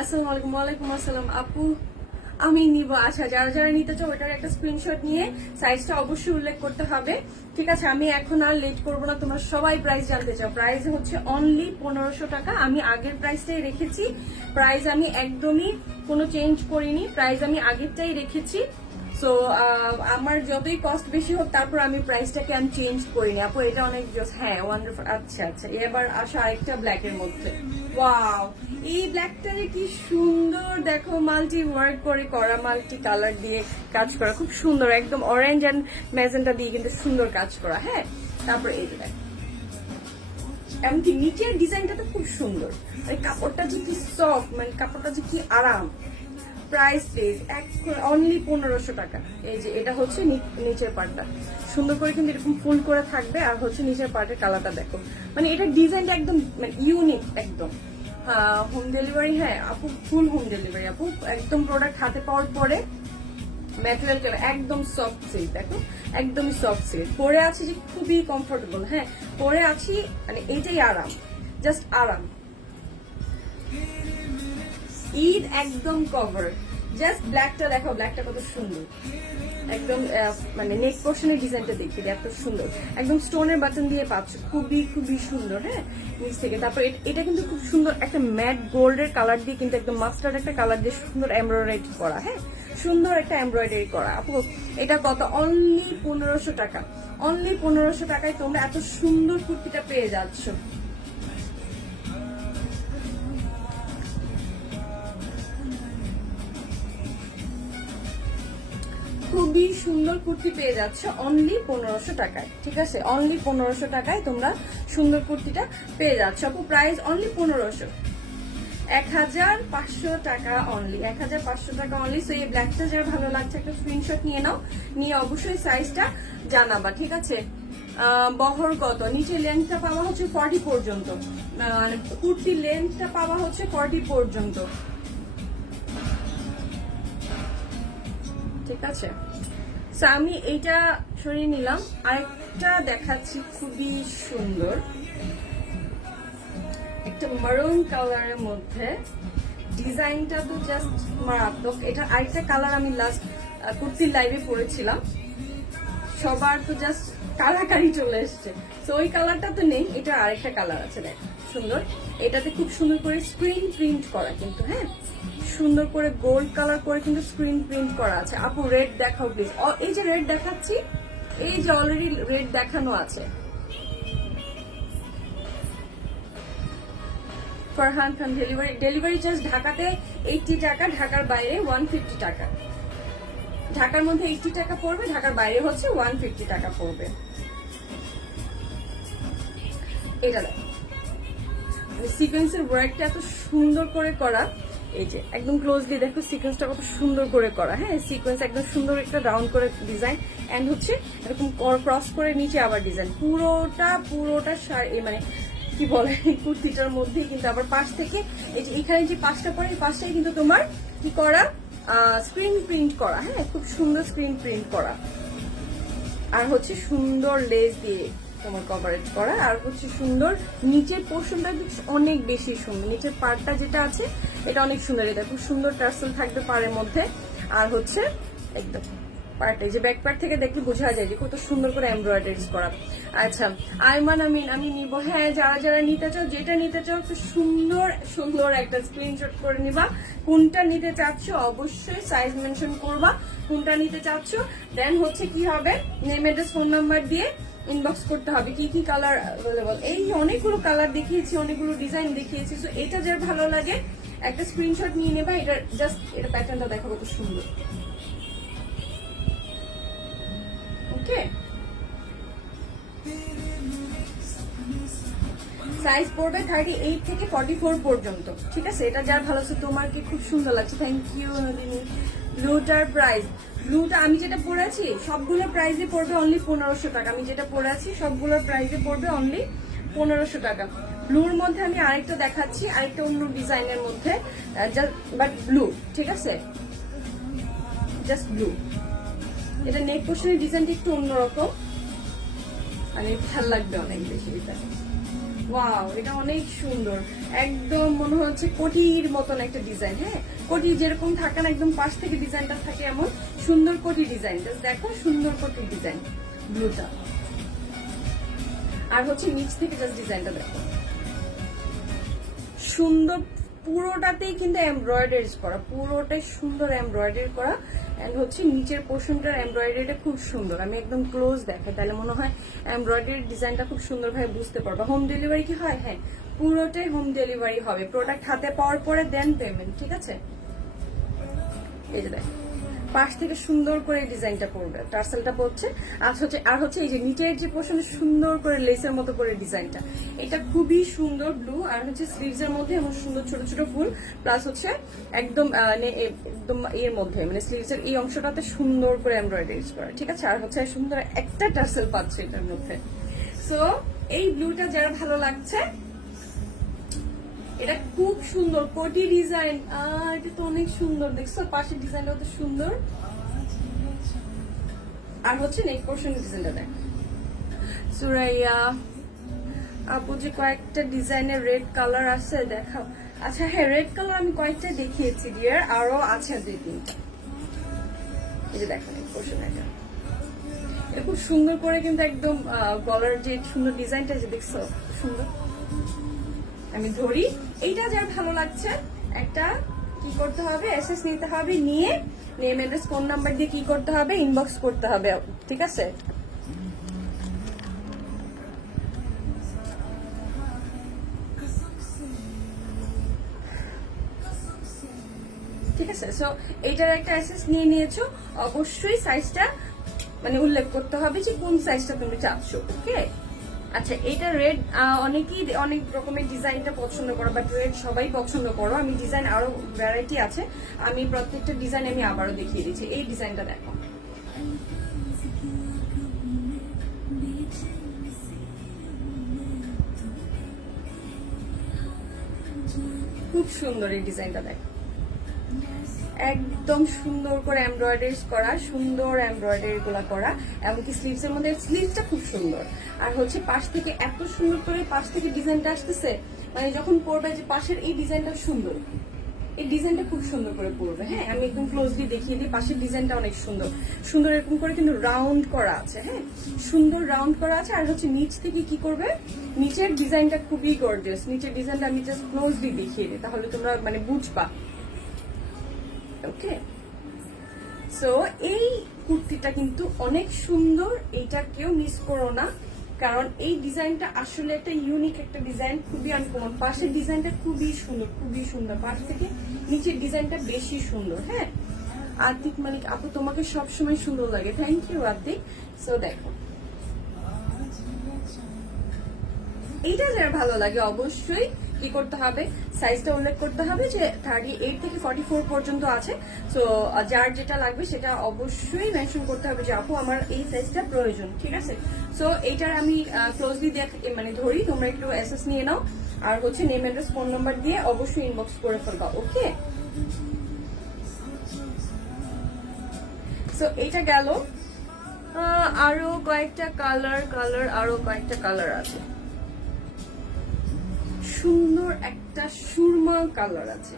আসসালামু আলাইকুম। ওয়ালাইকুম আসসালাম আপু, আমি নিব। আচ্ছা, যারা যারা নিতে চাও ওটার একটা স্ক্রিনশট নিয়ে সাইজটা অবশ্যই উল্লেখ করতে হবে, ঠিক আছে? আমি এখন আর লেট করবো না, তোমরা সবাই প্রাইস জানতে চাও। প্রাইস হচ্ছে অনলি 1500 টাকা। আমি আগের প্রাইসটাই রেখেছি, প্রাইস আমি একদমই কোনো চেঞ্জ করিনি, প্রাইস আমি আগেরটাই রেখেছি। সো আমার যতই কস্ট বেশি হোক, তারপর আমি প্রাইসটাকে আমি চেঞ্জ করিনি। আপু এটা অনেক জোস, হ্যাঁ ওয়ান্ডারফুল। আচ্ছা, এবার আসো আরেকটা ব্ল্যাকের মধ্যে। ওয়াও, এই ব্ল্যাকটা যে কি সুন্দর, দেখো মাল্টি ওয়ার্ক করে করা, মাল্টি কালার দিয়ে কাজ করা, খুব সুন্দর, একদম অরেঞ্জ অ্যান্ড ম্যাজেন্টা দিয়ে কিন্তু সুন্দর কাজ করা। হ্যাঁ, তারপরে এই যে দেখো, এমনকি নিচের ডিজাইনটা তো খুব সুন্দর, আর কাপড়টা যে কি সফট, মানে কাপড়টা যে কি আরাম। প্রাইস প্লিজ অনলি 1500 টাকা। এই যে এটা হচ্ছে নিচের পার্টটা, সুন্দর করে কিন্তু এরকম ফুল করে থাকবে, আর হচ্ছে নিচের পার্টের কালারটা দেখো, মানে এটার ডিজাইনটা একদম মানে ইউনিক একদম। হোম ডেলিভারি, হ্যাঁ আপু ফুল হোম ডেলিভারি আপু, একদম প্রোডাক্ট হাতে পাওয়ার পরে ম্যাটেরিয়ালটা একদম সফট সিল্ক, দেখো একদমই সফট সিল্ক, পরে আছি যে খুবই কমফোর্টেবল। হ্যাঁ, পরে আছি, মানে এইটাই আরাম, জাস্ট আরাম। ঈদ একদম কভার, জাস্ট ব্ল্যাকটা দেখো, ব্ল্যাকটা কত সুন্দর, একদম মানে নেক পোর্শনের ডিজাইনটা দেখি এত সুন্দর, একদম স্টোনের বাটন দিয়ে পাচ্ছ, খুবই খুবই সুন্দর। হ্যাঁ, নিচ থেকে তারপর এটা কিন্তু খুব সুন্দর একটা ম্যাট গোল্ডের কালার দিয়ে, কিন্তু একদম মাস্টার্ড একটা কালার দিয়ে সুন্দর এমব্রয়ডারি করা। হ্যাঁ, সুন্দর একটা এমব্রয়ডারি করা। আপু এটা কত? অনলি 1500 টাকা। অনলি 1500 টাকায় তোমরা এত সুন্দর কুর্তিটা পেয়ে যাচ্ছ। খুবই সুন্দর কুর্তি পেয়ে যাচ্ছ অনলি 1500 টাকায়, ঠিক আছে? অনলি 1500 টাকায় তোমরা সুন্দর কুর্তিটা পেয়ে যাচ্ছ। আপু প্রাইস অনলি 1500, 1500 টাকা অনলি, 1500 টাকা অনলি। সো এই ব্ল্যাকটা যার ভালো লাগছে একটা স্ক্রিনশট নিয়ে নাও, নিয়ে অবশ্যই সাইজটা জানাবা, ঠিক আছে? বহর কত? নিচে লেন্থটা পাওয়া হচ্ছে 40 পর্যন্ত, মানে কুর্তির লেন্থটা পাওয়া হচ্ছে 40 পর্যন্ত, ঠিক আছে? সো আমি এইটা সরিয়ে নিলাম, আরেকটা দেখাচ্ছি খুবই সুন্দর, একটা মারুন কালারের মধ্যে, ডিজাইনটা তো জাস্ট মারাত্মক। এটা আরেকটা কালার আমি লাস্ট কুর্তির লাইভে পরেছিলাম, সবার তো জাস্ট কালাকারি চলে এসছে। তো ওই কালারটা তো নেই, এটা আরেকটা কালার আছে, দেখ সুন্দর। এটাতে খুব সুন্দর করে স্ক্রিন প্রিন্ট করা, কিন্তু হ্যাঁ সুন্দর করে গোল্ড কালার করে কিন্তু স্ক্রিন প্রিন্ট করা আছে। আপু রেড দেখাও প্লিজ। এই যে রেড দেখাচ্ছি, এই যে অলরেডি রেড দেখানো আছে। ফারহান খান ডেলিভারি চার্জ ঢাকাতে 80 টাকা, ঢাকার বাইরে 150 টাকা। ঢাকার মধ্যে 80 টাকা পড়বে, ঢাকার বাইরে হচ্ছে 150 টাকা পড়বে। এটা দেখো সিকোয়েন্সের ওয়ার্কটা এত সুন্দর করে করা, এই যে একদম ক্লোজলি দেখো সিকোয়েন্সটা কত সুন্দর করে করা। হ্যাঁ সিকোয়েন্স একদম সুন্দর একটা রাউন্ড করে ডিজাইন, এন্ড হচ্ছে এরকম ক্রস করে নিচে আবার ডিজাইন, পুরোটা মানে কি বলে কুর্তিটার মধ্যেই কিন্তু আবার পাশ থেকে এই যে এখানে যে পাশটা পরে এই পাশটাই কিন্তু তোমার কি করা, স্ক্রিন প্রিন্ট করা। হ্যাঁ খুব সুন্দর স্ক্রিন প্রিন্ট করা, আর হচ্ছে সুন্দর লেস দিয়ে তোমার কভারেজ করা, আর হচ্ছে সুন্দর নিচের পোর্শনটা অনেক বেশি সুন্দর। নিচের পার্টটা যেটা আছে এটা অনেক সুন্দর, এটা খুব সুন্দর টার্সেল থাকবে পাড়ের মধ্যে। আর হচ্ছে একদম পার্টে যে ব্যাক পার্ট থেকে দেখলে বোঝা যায় যে কত সুন্দর করে এমব্রয়ডারি করা। আচ্ছা আইমান আমি নিব। হ্যাঁ যারা যারা নিতে চাও, যেটা নিতে চাও একটু সুন্দর সুন্দর একটা স্ক্রিনশট করে নিবা। কোনটা নিতে চাচ্ছ অবশ্যই সাইজ মেনশন করবা, কোনটা নিতে চাচ্ছ। দেন হচ্ছে কি হবে, নেম অ্যাড্রেস ফোন নাম্বার দিয়ে ইনবক্স করতে হবে কি কি কালার অ্যাভেলেবল। এই অনেকগুলো কালার দেখিয়েছি, অনেকগুলো ডিজাইন দেখিয়েছি। সো এটা যার ভালো লাগে একটা স্ক্রিনশট নিয়ে নেবা। এটা জাস্ট এটা প্যাটার্নটা দেখো কত সুন্দর। ওকে সাইজ পড়বে 38 থেকে 44 পর্যন্ত, ঠিক আছে। এটা যার ভালো আছে, তোমার কি খুব সুন্দর লাগছে, থ্যাংক ইউ নদিনী। ব্লুটার প্রাইস, ব্লুটা আমি যেটা পরে আছি সবগুলোর প্রাইসে পড়বে অনলি 1500 টাকা। আমি যেটা পরে আছি সবগুলোর প্রাইসে পড়বে অনলি 1500 টাকা। ব্লুর মধ্যে আমি আরেকটা দেখাচ্ছি, আরেকটা অন্য ডিজাইনের মধ্যে, বাট ব্লু, ঠিক আছে, জাস্ট ব্লু। এটা নেক পোর্শনের ডিজাইনটা একটু অন্যরকম, মানে ভালো লাগবে অনেক বেশি। এটা ওয়াও, এটা অনেক সুন্দর, একদম মনে হচ্ছে কোটির মতন একটা ডিজাইন। হ্যাঁ কোটি যেরকম থাকে না, একদম পাশ থেকে ডিজাইনটা থাকে এমন সুন্দর কোটি ডিজাইন। দেখো সুন্দর কোটি ডিজাইন ব্লুটা, আর হচ্ছে নিচ থেকে জাস্ট ডিজাইনটা দেখো সুন্দর। পুরোটাতেই কিন্তু এমব্রয়ডারি করা, পুরোটাই সুন্দর এমব্রয়ডারি করা। এন্ড হচ্ছে নিচের পোর্শনটার এমব্রয়ডারিটা খুব সুন্দর। আমি একদম ক্লোজ দেখাই, তাহলে মনে হয় এমব্রয়ডারি ডিজাইনটা খুব সুন্দর ভাবে বুঝতে পারবো। হোম ডেলিভারি কি হয়? হ্যাঁ পুরোটাই হোম ডেলিভারি হবে, প্রোডাক্ট হাতে পাওয়ার পরে দেন পেমেন্ট, ঠিক আছে। এই যে দেখ পাশ থেকে সুন্দর করে ডিজাইনটা পড়বে, টার্সেলটা পড়ছে। আর হচ্ছে এই যে নিচের যে পোর্শনে সুন্দর করে লেসের মতো করে ডিজাইনটা, এটা খুবই সুন্দর ব্লু। আর হচ্ছে স্লিভস এর মধ্যে এমন সুন্দর ছোট ছোট ফুল, প্লাস হচ্ছে একদম একদম এর মধ্যে মানে স্লিভস এর এই অংশটাতে সুন্দর করে এমব্রয়ডারি করা, ঠিক আছে। আর হচ্ছে সুন্দর একটা টার্সেল পাচ্ছে এটার মধ্যে। সো এই ব্লুটা যারা ভালো লাগছে, এটা খুব সুন্দর কোটি ডিজাইন। এটা তো অনেক সুন্দর, দেখছো পাশের ডিজাইনটা তো সুন্দর। আর হচ্ছে নেক পোর্শন ডিজাইনটা দেখ। সুরাইয়া আপু যে কয়েকটা ডিজাইনের রেড কালার আছে দেখাও। আচ্ছা হ্যাঁ রেড কালার আমি কয়েকটা দেখিয়েছি ডিয়ার, আরো আছে 2-3টা। এই যে দেখো নেক পোর্শন, এটা খুব সুন্দর করে কিন্তু একদম গলার যে সুন্দর ডিজাইনটা যে দেখছো সুন্দর। আমি ধরি, এইটা যার ভালো লাগছে একটা কি করতে হবে, এসএস নিতে হবে, নিয়ে নেম অ্যাড্রেস ফোন নাম্বার দিয়ে কি করতে হবে, ইনবক্স করতে হবে, ঠিক আছে। ঠিক আছে, সো এইটার একটা এসএস নিয়ে নিয়েছো, অবশ্যই সাইজটা মানে উল্লেখ করতে হবে যে কোন সাইজটা তুমি চাচ্ছ, ওকে। আচ্ছা এটা রেড, অনেকেই অনেক রকমের ডিজাইনটা পছন্দ করো, বাট রেড সবাই পছন্দ করো। আমি ডিজাইন আরো ভ্যারাইটি আছে, আমি প্রত্যেকটা ডিজাইন আমি আবারও দেখিয়ে দিচ্ছি। এই ডিজাইনটা দেখো খুব সুন্দর, এই ডিজাইনটা দেখো একদম সুন্দর করে এমব্রয়ডারি করা, সুন্দর এমব্রয়ডারি গুলা করা, এমনকি স্লিভস এর মধ্যে স্লিভসটা খুব সুন্দর। আর হচ্ছে পাশ থেকে এত সুন্দর করে পাশ থেকে ডিজাইনটা আসতেছে, মানে যখন পরবে যে পাশের এই ডিজাইনটা সুন্দর, এই ডিজাইনটা খুব সুন্দর করে পড়বে। হ্যাঁ, আমি একদম ক্লোজলি দেখিয়ে দিই। পাশের ডিজাইনটা অনেক সুন্দর সুন্দর এরকম করে কিন্তু রাউন্ড করা আছে। হ্যাঁ, সুন্দর রাউন্ড করা আছে। আর হচ্ছে নিচ থেকে কি করবে, নিচের ডিজাইনটা খুবই গর্জিয়াস। নিচের ডিজাইনটা আমি জাস্ট ক্লোজলি দেখিয়ে দিই, তাহলে তোমরা মানে বুঝবা। ওকে, সো এই কুর্তিটা কিন্তু অনেক সুন্দর, এইটা কেউ মিস করো না, কারণ এই ডিজাইনটা আসলে একটা ইউনিক একটা ডিজাইন, খুবই আনকমন। পাশের ডিজাইনটা খুবই সুন্দর, খুবই সুন্দর। পাশ থেকে নিচের ডিজাইনটা বেশি সুন্দর। হ্যাঁ, আতিক মালিক আপু তোমাকে সবসময় সুন্দর লাগে, থ্যাংক ইউ আতিক। সো দেখো, এইটা যার ভালো লাগে অবশ্যই কি করতে হবে, সাইজটা উল্লেখ করতে হবে যে 38 থেকে 44 পর্যন্ত আছে। সো যার যেটা লাগবে সেটা অবশ্যই মেনশন করতে হবে যে আপু আমার এই সাইজটা প্রয়োজন, ঠিক আছে। সো এইটার আমি ক্লোজলি মানে ধরি, তোমরা একটু অ্যাসেস নিয়ে নাও। আর হচ্ছে নেম অ্যাড্রেস ফোন নাম্বার দিয়ে অবশ্যই ইনবক্স করে ফেলবা। ওকে, সো এইটা গেল। আরো কয়েকটা আরো কয়েকটা কালার আছে। সুন্দর একটা সুরমা কালার আছে,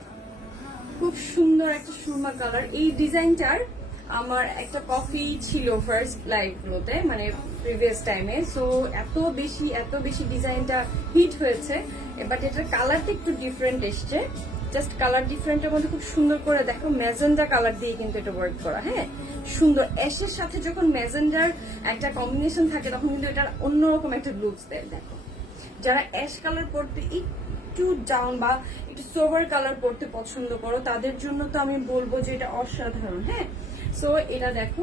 খুব সুন্দর একটা সুরমা কালার। এই ডিজাইনটার আমার একটা কপি ছিল ফার্স্ট লাইভ গুলোতে, মানে প্রিভিয়াস টাইমে। সো এত বেশি ডিজাইনটা হিট হয়েছে, বাট এটার কালারটা একটু ডিফারেন্ট এসছে। জাস্ট কালার ডিফারেন্টের মধ্যে খুব সুন্দর করে দেখো ম্যাজেন্ডা কালার দিয়ে কিন্তু এটা ওয়ার্ক করা। হ্যাঁ, সুন্দর। অ্যাশের সাথে যখন ম্যাজেন্ডার একটা কম্বিনেশন থাকে তখন কিন্তু এটার অন্যরকম একটা লুকস দেয়। দেখো, যারা অ্যাশ কালার পরতে একটু ডাউন বা একটু সোভার কালার পরতে পছন্দ করো তাদের জন্য তো আমি বলবো যে এটা অসাধারণ। হ্যাঁ, সো এটা দেখো,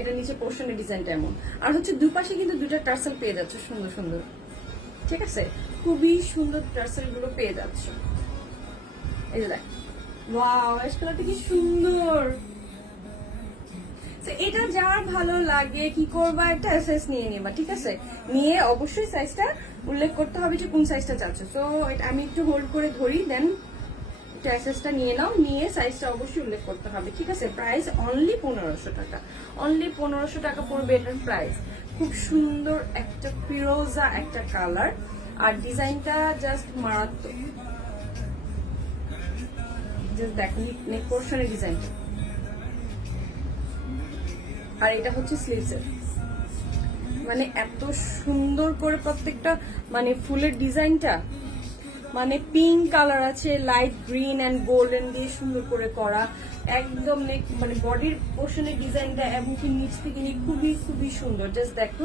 এটা নিচে পোর্শনের ডিজাইনটা এমন। আর হচ্ছে দুপাশে কিন্তু দুটা টার্সেল পেয়ে যাচ্ছে সুন্দর সুন্দর, ঠিক আছে, খুবই সুন্দর টার্সেল গুলো পেয়ে যাচ্ছে। এই যে দেখ, ওয়াও, অ্যাশ কালারটা কি সুন্দর। এটা যার ভালো লাগে কি করবা, একটা এসএস নিয়ে নিবা, ঠিক আছে। নিয়ে অবশ্যই সাইজটা উল্লেখ করতে হবে যে কোন সাইজটা চাচ্ছ। সো আমি একটু হোল্ড করে ধরি, দেন একটা এসএসটা নিয়ে নাও, নিয়ে সাইজটা অবশ্যই উল্লেখ করতে হবে, ঠিক আছে। প্রাইস অনলি 1500 টাকা, অনলি 1500 টাকা পড়বে এটার প্রাইস। খুব সুন্দর একটা ফিরোজা একটা কালার, আর ডিজাইনটা জাস্ট মারাত্মক। জাস্ট দেখো নেক পোর্শনের ডিজাইনটা, আর এটা হচ্ছে স্লিভসের। মানে এত সুন্দর করে প্রত্যেকটা মানে ফুলের ডিজাইনটা, মানে পিঙ্ক কালার আছে, লাইট গ্রিন এন্ড গোল্ডেন দিয়ে সুন্দর করে করা একদম। মানে বডির পোর্শনের ডিজাইনটা এমনকি নিচ থেকে নিয়ে খুবই খুবই সুন্দর। জাস্ট দেখো,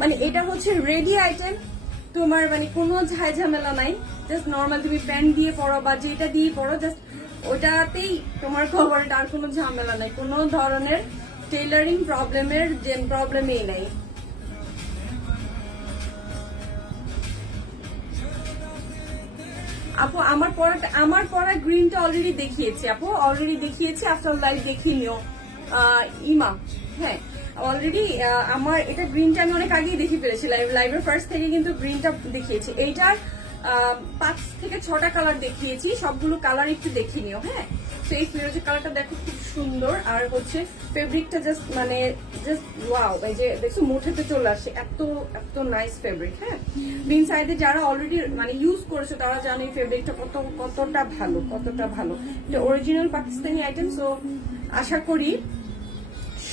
মানে এটা হচ্ছে রেডি আইটেম, তোমার মানে কোনো ঝামেলা নাই। জাস্ট নর্মাল তুমি প্যান্ট দিয়ে পরো বা যেটা দিয়ে পরো, জাস্ট ওটাতেই তোমার কভারটা, আর কোনো ঝামেলা নাই, কোনো ধরনের টেইলারিং প্রবলেমের যে প্রবলেমই নাই। আপু আমার পরা গ্রিনটা অলরেডি দেখিয়েছি, আপু অলরেডি দেখিয়েছি, আফটার লাইভ দেখিয়ে নিও ইমা। হ্যাঁ, অলরেডি আমার এটা গ্রিনটা আমি অনেক আগেই দেখিয়ে ফেলেছি, লাইভের ফার্স্ট থেকে কিন্তু গ্রিনটা দেখিয়েছি। এইটার 5 থেকে 6টা কালার দেখিয়েছি, সবগুলো কালার একটু দেখিয়ে নিও। হ্যাঁ, তো এই ফিরোজা কালারটা দেখো খুব সুন্দর, আর হচ্ছে ফেব্রিকটা জাস্ট মানে জাস্ট ওয়াও, এই যে দেখছো মুঠেতে চলে আসে, এত এত নাইস ফেব্রিক। হ্যাঁ, বিন সাইডে যারা অলরেডি মানে ইউজ করেছে তারা জানে এই ফেব্রিকটা কতটা ভালো। এটা অরিজিনাল পাকিস্তানি আইটেম। সো আশা করি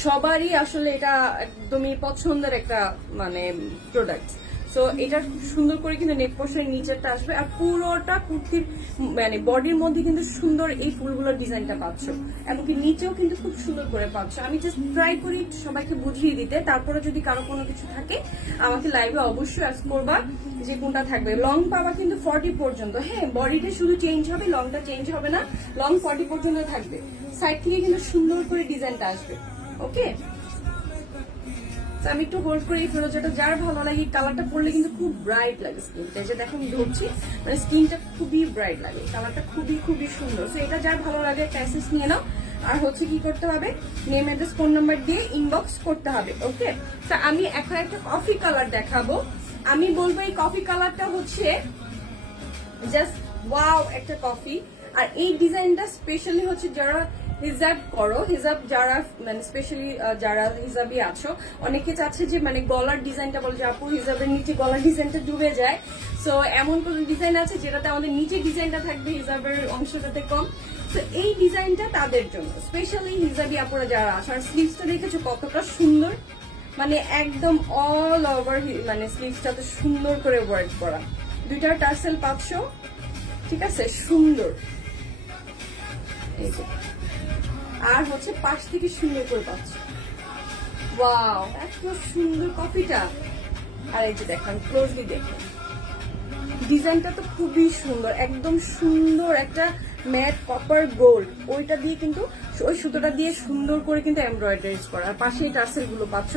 সবারই আসলে এটা একদমই পছন্দের একটা মানে প্রোডাক্ট। সো এটা খুব সুন্দর করে কিন্তু নেক পোর্শনের নিচেরটা আসবে, আর পুরোটা কুর্তির মানে বডির মধ্যে কিন্তু সুন্দর এই ফুলগুলোর ডিজাইনটা পাচ্ছ, এমনকি নিচেও কিন্তু খুব সুন্দর করে পাচ্ছ। আমি জাস্ট ট্রাই করি সবাইকে বুঝিয়ে দিতে, তারপরে যদি কারো কোনো কিছু থাকে আমাকে লাইভে অবশ্যই আস্ক করবা যে কোনটা থাকবে। লং পাবা কিন্তু 40 পর্যন্ত। হ্যাঁ, বডিটা শুধু চেঞ্জ হবে, লংটা চেঞ্জ হবে না, লং 40 পর্যন্ত থাকবে। সাইড থেকে কিন্তু সুন্দর করে ডিজাইনটা আসবে। ওকে, আমি একটু হোল্ড করি এই ফিরোজাটা, যার ভালো লাগে কালারটা পরলে কিন্তু খুব ব্রাইট লাগে স্কিনটা। যে দেখো আমি ধরছি, মানে স্কিনটা খুবই ব্রাইট লাগে, কালারটা খুবই সুন্দর। সো এটা যার ভালো লাগে প্যাসেজ নিয়ে নাও, আর হচ্ছে কি করতে হবে, নেম অ্যাড্রেস ফোন নাম্বার দিয়ে ইনবক্স করতে হবে। ওকে, তো আমি এখন একটা কফি কালার দেখাবো। আমি বলবো এই কফি কালারটা হচ্ছে জাস্ট ওয়াও একটা কফি। আর এই ডিজাইনটা স্পেশালি হচ্ছে যারা হিজাব করো। হিজাব যারা মানে স্পেশালি যারা হিজাবি আছো, অনেকে চাচ্ছে যে মানে গলার ডিজাইনটা বলে যে আপু হিজাবের নিচে গলার ডিজাইনটা ডুবে যায়। সো এমন কোন ডিজাইন আছে যেটাতে আমাদের নিচে ডিজাইনটা থাকবে হিজাবের অংশটাতে কম। তো এই ডিজাইনটা তাদের জন্য স্পেশালি হিজাবি আপুরা যারা আছে। আর স্লিভসটা দেখেছো কতটা সুন্দর, মানে একদম অল ওভার মানে স্লিভসটাতে সুন্দর করে ওয়ার্ক করা। দুইটা টার্সেল পাচ্ছ, ঠিক আছে, সুন্দর। এই যে আর হচ্ছে পাশ থেকে সুন্দর করে পাচ্ছ। ওয়াও, এত সুন্দর কফিটা। আর এই যে দেখেন ক্লোজলি দেখেন ডিজাইনটা তো খুবই সুন্দর, একদম সুন্দর একটা ম্যাট কপার গোল্ড, ওইটা দিয়ে কিন্তু ওই সুতোটা দিয়ে সুন্দর করে কিন্তু এমব্রয়ডারি করা। আর পাশে এই টার্সেল গুলো পাচ্ছ,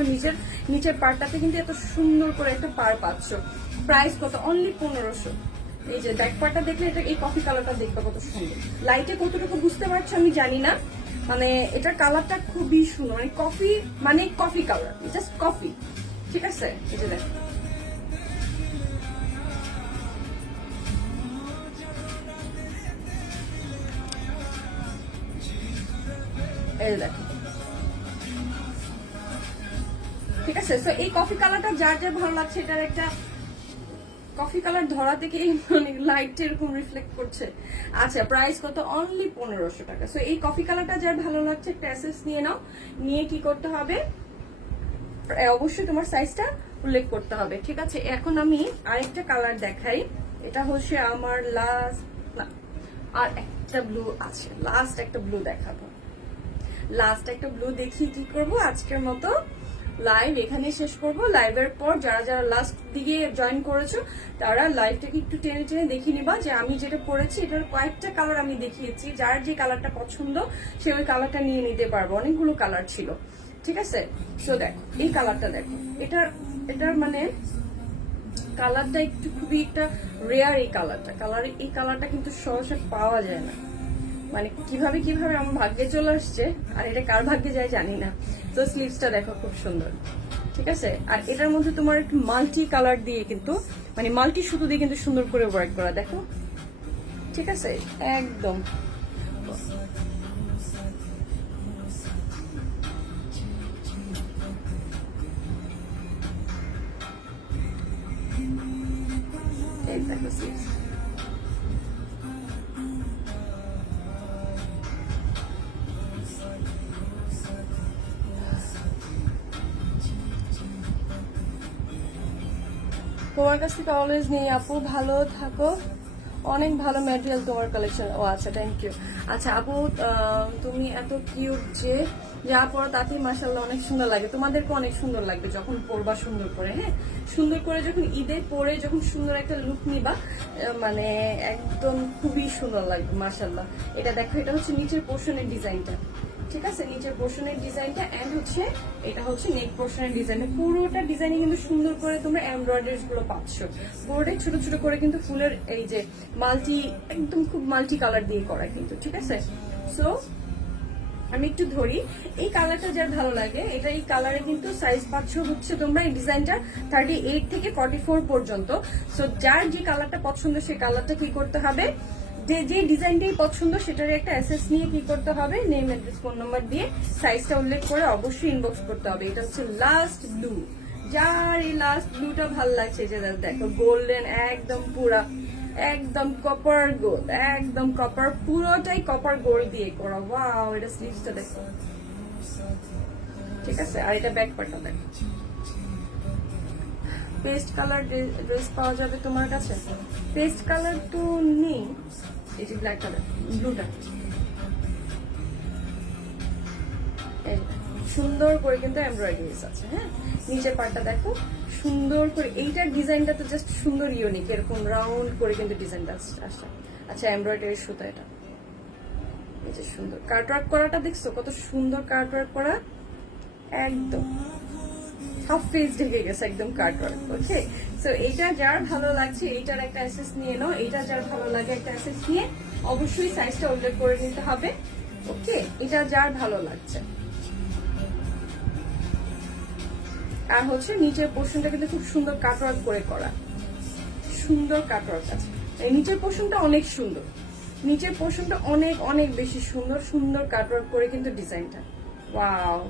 নিচের পাড়টাতে কিন্তু এত সুন্দর করে একটা পার পাচ্ছ। প্রাইস কত? অনলি 1500। এই যে ব্যাক পার্টটা দেখলে এটা এই কফি কালারটা দেখবে কত সুন্দর। লাইটে কতটুকু বুঝতে পারছো আমি জানি না, মানে এটার কালারটা খুবই সুন্দর, মানে কফি মানে কফি কালার, জাস্ট কফি, ঠিক আছে। এই যে দেখো এই দেখো, ঠিক আছে। সো এই কফি কালারটা যার যার ভালো লাগছে, এটার একটা কফি কালার ধরা থেকে মানে লাইট এরকম রিফ্লেক্ট করছে। আচ্ছা প্রাইস কত? অনলি 1500 টাকা। সো এই কফি কালারটা যার ভালো লাগছে একটা অ্যাসেস নিয়ে নাও, নিয়ে কি করতে হবে, অবশ্যই তোমার সাইজটা উল্লেখ করতে হবে, ঠিক আছে। এখন আমি আরেকটা কালার দেখাই, এটা হচ্ছে আমার লাস্ট, না আর একটা ব্লু আছে, লাস্ট একটা ব্লু দেখাবো। লাস্ট একটা ব্লু দেখি কি করব, আজকের মতো লাইভ এখানে শেষ করব। লাইভের পর যারা যারা লাস্ট দিকে জয়েন করেছো তারা লাইভটাকে একটু টেনে টেনে দেখিয়ে নিবা যে আমি যেটা পরেছি এটার কয়েকটা কালার আমি দেখিয়েছি। যার যে কালারটা পছন্দ সে ওই কালারটা নিয়ে নিতে পারবো, অনেকগুলো কালার ছিল, ঠিক আছে। সো দেখো এই কালারটা দেখো, এটার মানে কালারটা একটু খুবই একটা রেয়ার। এই কালারটা কিন্তু সহজে পাওয়া যায় না, মানে কিভাবে আমার ভাগ্যে চলে আসছে, আর এটা কার ভাগ্যে যায় জানি না। তো স্লিভসটা দেখো খুব সুন্দর, ঠিক আছে। আর এটার মধ্যে তোমার একটু মাল্টি কালার দিয়ে কিন্তু মানে মাল্টি সুতো দিয়ে কিন্তু সুন্দর করে ওয়ার্ক করা, দেখো, ঠিক আছে, একদম এই দেখো স্লিভস। তোমার কাছ থেকে অলওয়েজ নেই আপু, ভালো থাকো, অনেক ভালো ম্যাটেরিয়াল তোমার কালেকশন। ও আচ্ছা, থ্যাংক ইউ। আচ্ছা আপু তুমি এত কিউট যে যা পড়ো তাতেই মাশাআল্লাহ অনেক সুন্দর লাগে। তোমাদেরকে অনেক সুন্দর লাগবে যখন পরবা সুন্দর করে, হ্যাঁ সুন্দর করে যখন ঈদে পরে যখন সুন্দর একটা লুক নিবা, মানে একদম খুবই সুন্দর লাগবে মাশাআল্লাহ। এটা দেখো, এটা হচ্ছে নিচের পোর্শনের ডিজাইনটা, ঠিক আছে, নিচের পোর্শনের ডিজাইনটা, এন্ড হচ্ছে এটা হচ্ছে নেক পোর্শনের ডিজাইনটা। পুরোটা ডিজাইনে কিন্তু সুন্দর করে তোমরা এমব্রয়ডারিজ গুলো পাচ্ছ। পুরোটাই ছোট ছোট করে কিন্তু ফুলের এই যে মাল্টি, একদম খুব মাল্টি কালার দিয়ে করা কিন্তু, ঠিক আছে। সো আমি একটু ধরি, এই কালারটা যার ভালো লাগে, এটা এই কালারে কিন্তু সাইজ পাচ্ছ হচ্ছে তোমরা এই ডিজাইনটা 38 থেকে 44 পর্যন্ত। সো যার যে কালারটা পছন্দ সেই কালারটা কি করতে হবে, যে ডিজাইনটাই পছন্দ সেটার একটা অ্যাসেস নিয়ে কি করতে হবে, নেম অ্যাড্রেস ফোন নাম্বার দিয়ে সাইজটা উল্লেখ করে অবশ্যই ইনবক্স করতে হবে। এটা হচ্ছে লাস্ট ব্লু, যার এই লাস্ট ব্লুটা ভালো লাগছে, যে দেখো গোল্ডেন একদম পুরা, একদম কপার গোল্ড, একদম কপার, পুরোটাই কপার গোল্ড দিয়ে করা। ওয়াও, এটা স্লিভসটা দেখো, ঠিক আছে। আর এটা ব্যাক পার্টটা দেখো, পেস্ট কালার ড্রেস পাওয়া যাবে তোমার কাছে? পেস্ট কালার তো নেই, এই যে ব্ল্যাক কালার, ব্লুটা সুন্দর করে কিন্তু এমব্রয়ডারিজ আছে, হ্যাঁ নিচের পার্টটা দেখো সুন্দর করে। এইটার ডিজাইনটা তো জাস্ট সুন্দর, ইউনিক, এরকম রাউন্ড করে কিন্তু ডিজাইনটা আসছে। আচ্ছা এমব্রয়ডারি সুতো, এটা এই যে সুন্দর কাটওয়ার্ক করাটা দেখছো কত সুন্দর কাটওয়ার্ক করা, একদম হাফ ফেস ঢেকে গেছে একদম কাটওয়ার্ক। ওকে, সো এইটা যার ভালো লাগছে এইটার একটা অ্যাসেস নিয়ে নাও, এইটা যার ভালো লাগে একটা অ্যাসেস নিয়ে অবশ্যই সাইজটা উল্লেখ করে নিতে হবে। ওকে, এটা যার ভালো লাগছে। আর হচ্ছে নিচের পোর্শনটা কিন্তু খুব সুন্দর কাটওয়ার্ক করে করা, সুন্দর কাটওয়ার্ক আছে। এই নিচের পোর্শনটা অনেক সুন্দর, নিচের পোর্শনটা অনেক অনেক বেশি সুন্দর সুন্দর কাটওয়ার্ক করে কিন্তু ডিজাইনটা, ওয়াও।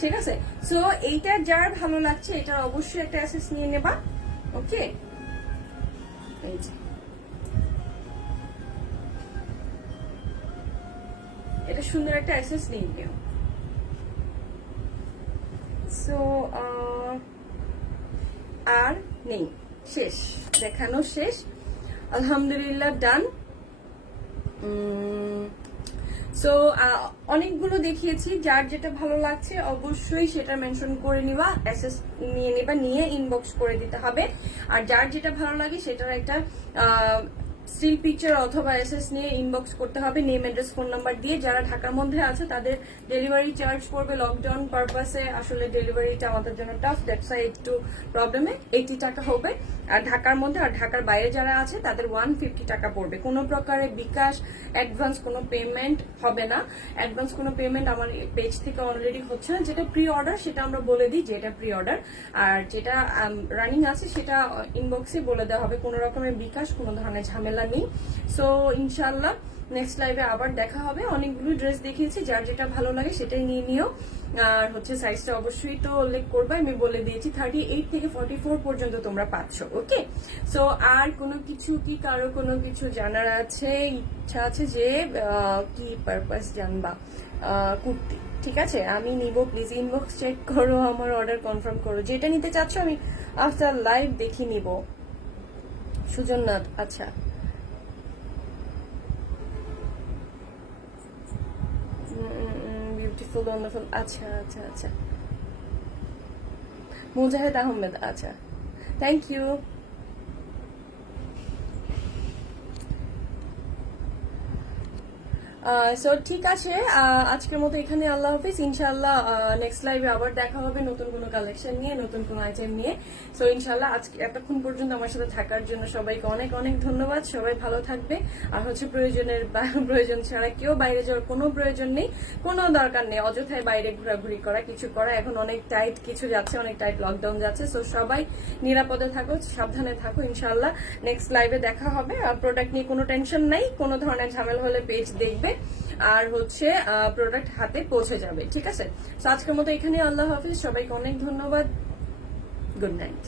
ঠিক আছে, সো এইটা যার ভালো লাগছে এটা অবশ্যই একটা অ্যাসেস নিয়ে নেবা। ওকে, এই যে এটা সুন্দর একটা অ্যাসেস নিয়ে নিও। সো আর নেই, শেষ, দেখানো শেষ, আলহামদুলিল্লাহ, ডান। সো অনেকগুলো দেখিয়েছি, যার যেটা ভালো লাগছে অবশ্যই সেটা মেনশন করে নিবা, অ্যাসেস নিয়ে নিবা, নিয়ে ইনবক্স করে দিতে হবে। আর যার যেটা ভালো লাগে সেটার একটা স্টিল পিকচার অথবা এসএস নিয়ে ইনবক্স করতে হবে, নেম, অ্যাড্রেস, ফোন নাম্বার দিয়ে। যারা ঢাকার মধ্যে আছে তাদের ডেলিভারি চার্জ পড়বে লকডাউন পারপাসে, আসলে ডেলিভারিটা আমাদের জন্য টাফ, দ্যাটস ওয়াই একটু প্রবলেমে 80 টাকা হবে। আর ঢাকার মধ্যে আর ঢাকার বাইরে যারা আছে তাদের 150 টাকা পড়বে। কোনো প্রকারের বিকাশ অ্যাডভান্স কোনো পেমেন্ট হবে না। অ্যাডভান্স কোনো পেমেন্ট আমার পেজ থেকে অলরেডি হচ্ছে না। যেটা প্রি অর্ডার সেটা আমরা বলে দিই যে এটা প্রি অর্ডার, আর যেটা রানিং আছে সেটা ইনবক্সে বলে দেওয়া হবে। কোনো রকমের বিকাশ, কোনো ধরনের ঝামেলা নেই। সো ইনশাল্লাহ নেক্সট লাইভে আবার দেখা হবে। অনেকগুলো ড্রেস দেখিয়েছি, যার যেটা ভালো লাগে সেটাই নিয়ে নিও। আর হচ্ছে সাইজটা অবশ্যই তো উল্লেখ করবে, আমি বলে দিয়েছি 38 থেকে 44 পর্যন্ত তোমরা পাচ্ছ। ওকে, সো আর কোনো কিছু কি কারো কোনো কিছু জানার আছে, ইচ্ছা আছে যে কি পারপাস জানবা? কুর্তি, ঠিক আছে আমি নিব, প্লিজ ইনবক্স চেক করো, আমার অর্ডার কনফার্ম করো, যেটা নিতে চাচ্ছ আমি আফটার লাইভ দেখি নিব। সুজননাথ, আচ্ছা, বিউটিফুল, ওয়ান্ডারফুল, আচ্ছা আচ্ছা আচ্ছা। মুজাহিদ আহমেদ, আচ্ছা, থ্যাংক ইউ। সো ঠিক আছে, আজকের মতো এখানে আল্লাহ হাফিজ। ইনশাল্লাহ নেক্সট লাইভে আবার দেখা হবে নতুন কোনো কালেকশন নিয়ে, নতুন কোনো আইটেম নিয়ে। সো ইনশাল্লাহ আজকে এতক্ষণ পর্যন্ত আমার সাথে থাকার জন্য সবাইকে অনেক অনেক ধন্যবাদ। সবাই ভালো থাকবে। আর হচ্ছে প্রয়োজন ছাড়া কেউ বাইরে যাওয়ার কোনো প্রয়োজন নেই, কোনো দরকার নেই অযথায় বাইরে ঘোরাঘুরি করা, কিছু করা। এখন অনেক টাইট কিছু যাচ্ছে, অনেক টাইট লকডাউন যাচ্ছে। সো সবাই নিরাপদে থাকো, সাবধানে থাকো। ইনশাল্লাহ নেক্সট লাইভে দেখা হবে। আর প্রোডাক্ট নিয়ে কোনো টেনশন নাই, কোনো ধরনের ঝামেলা হলে পেজ দেখবে, আর হচ্ছে প্রোডাক্ট হাতে পৌঁছে যাবে। ঠিক আছে, তো আজকের মতো এখানে আল্লাহ হাফিজ, সবাইকে অনেক ধন্যবাদ, গুড নাইট।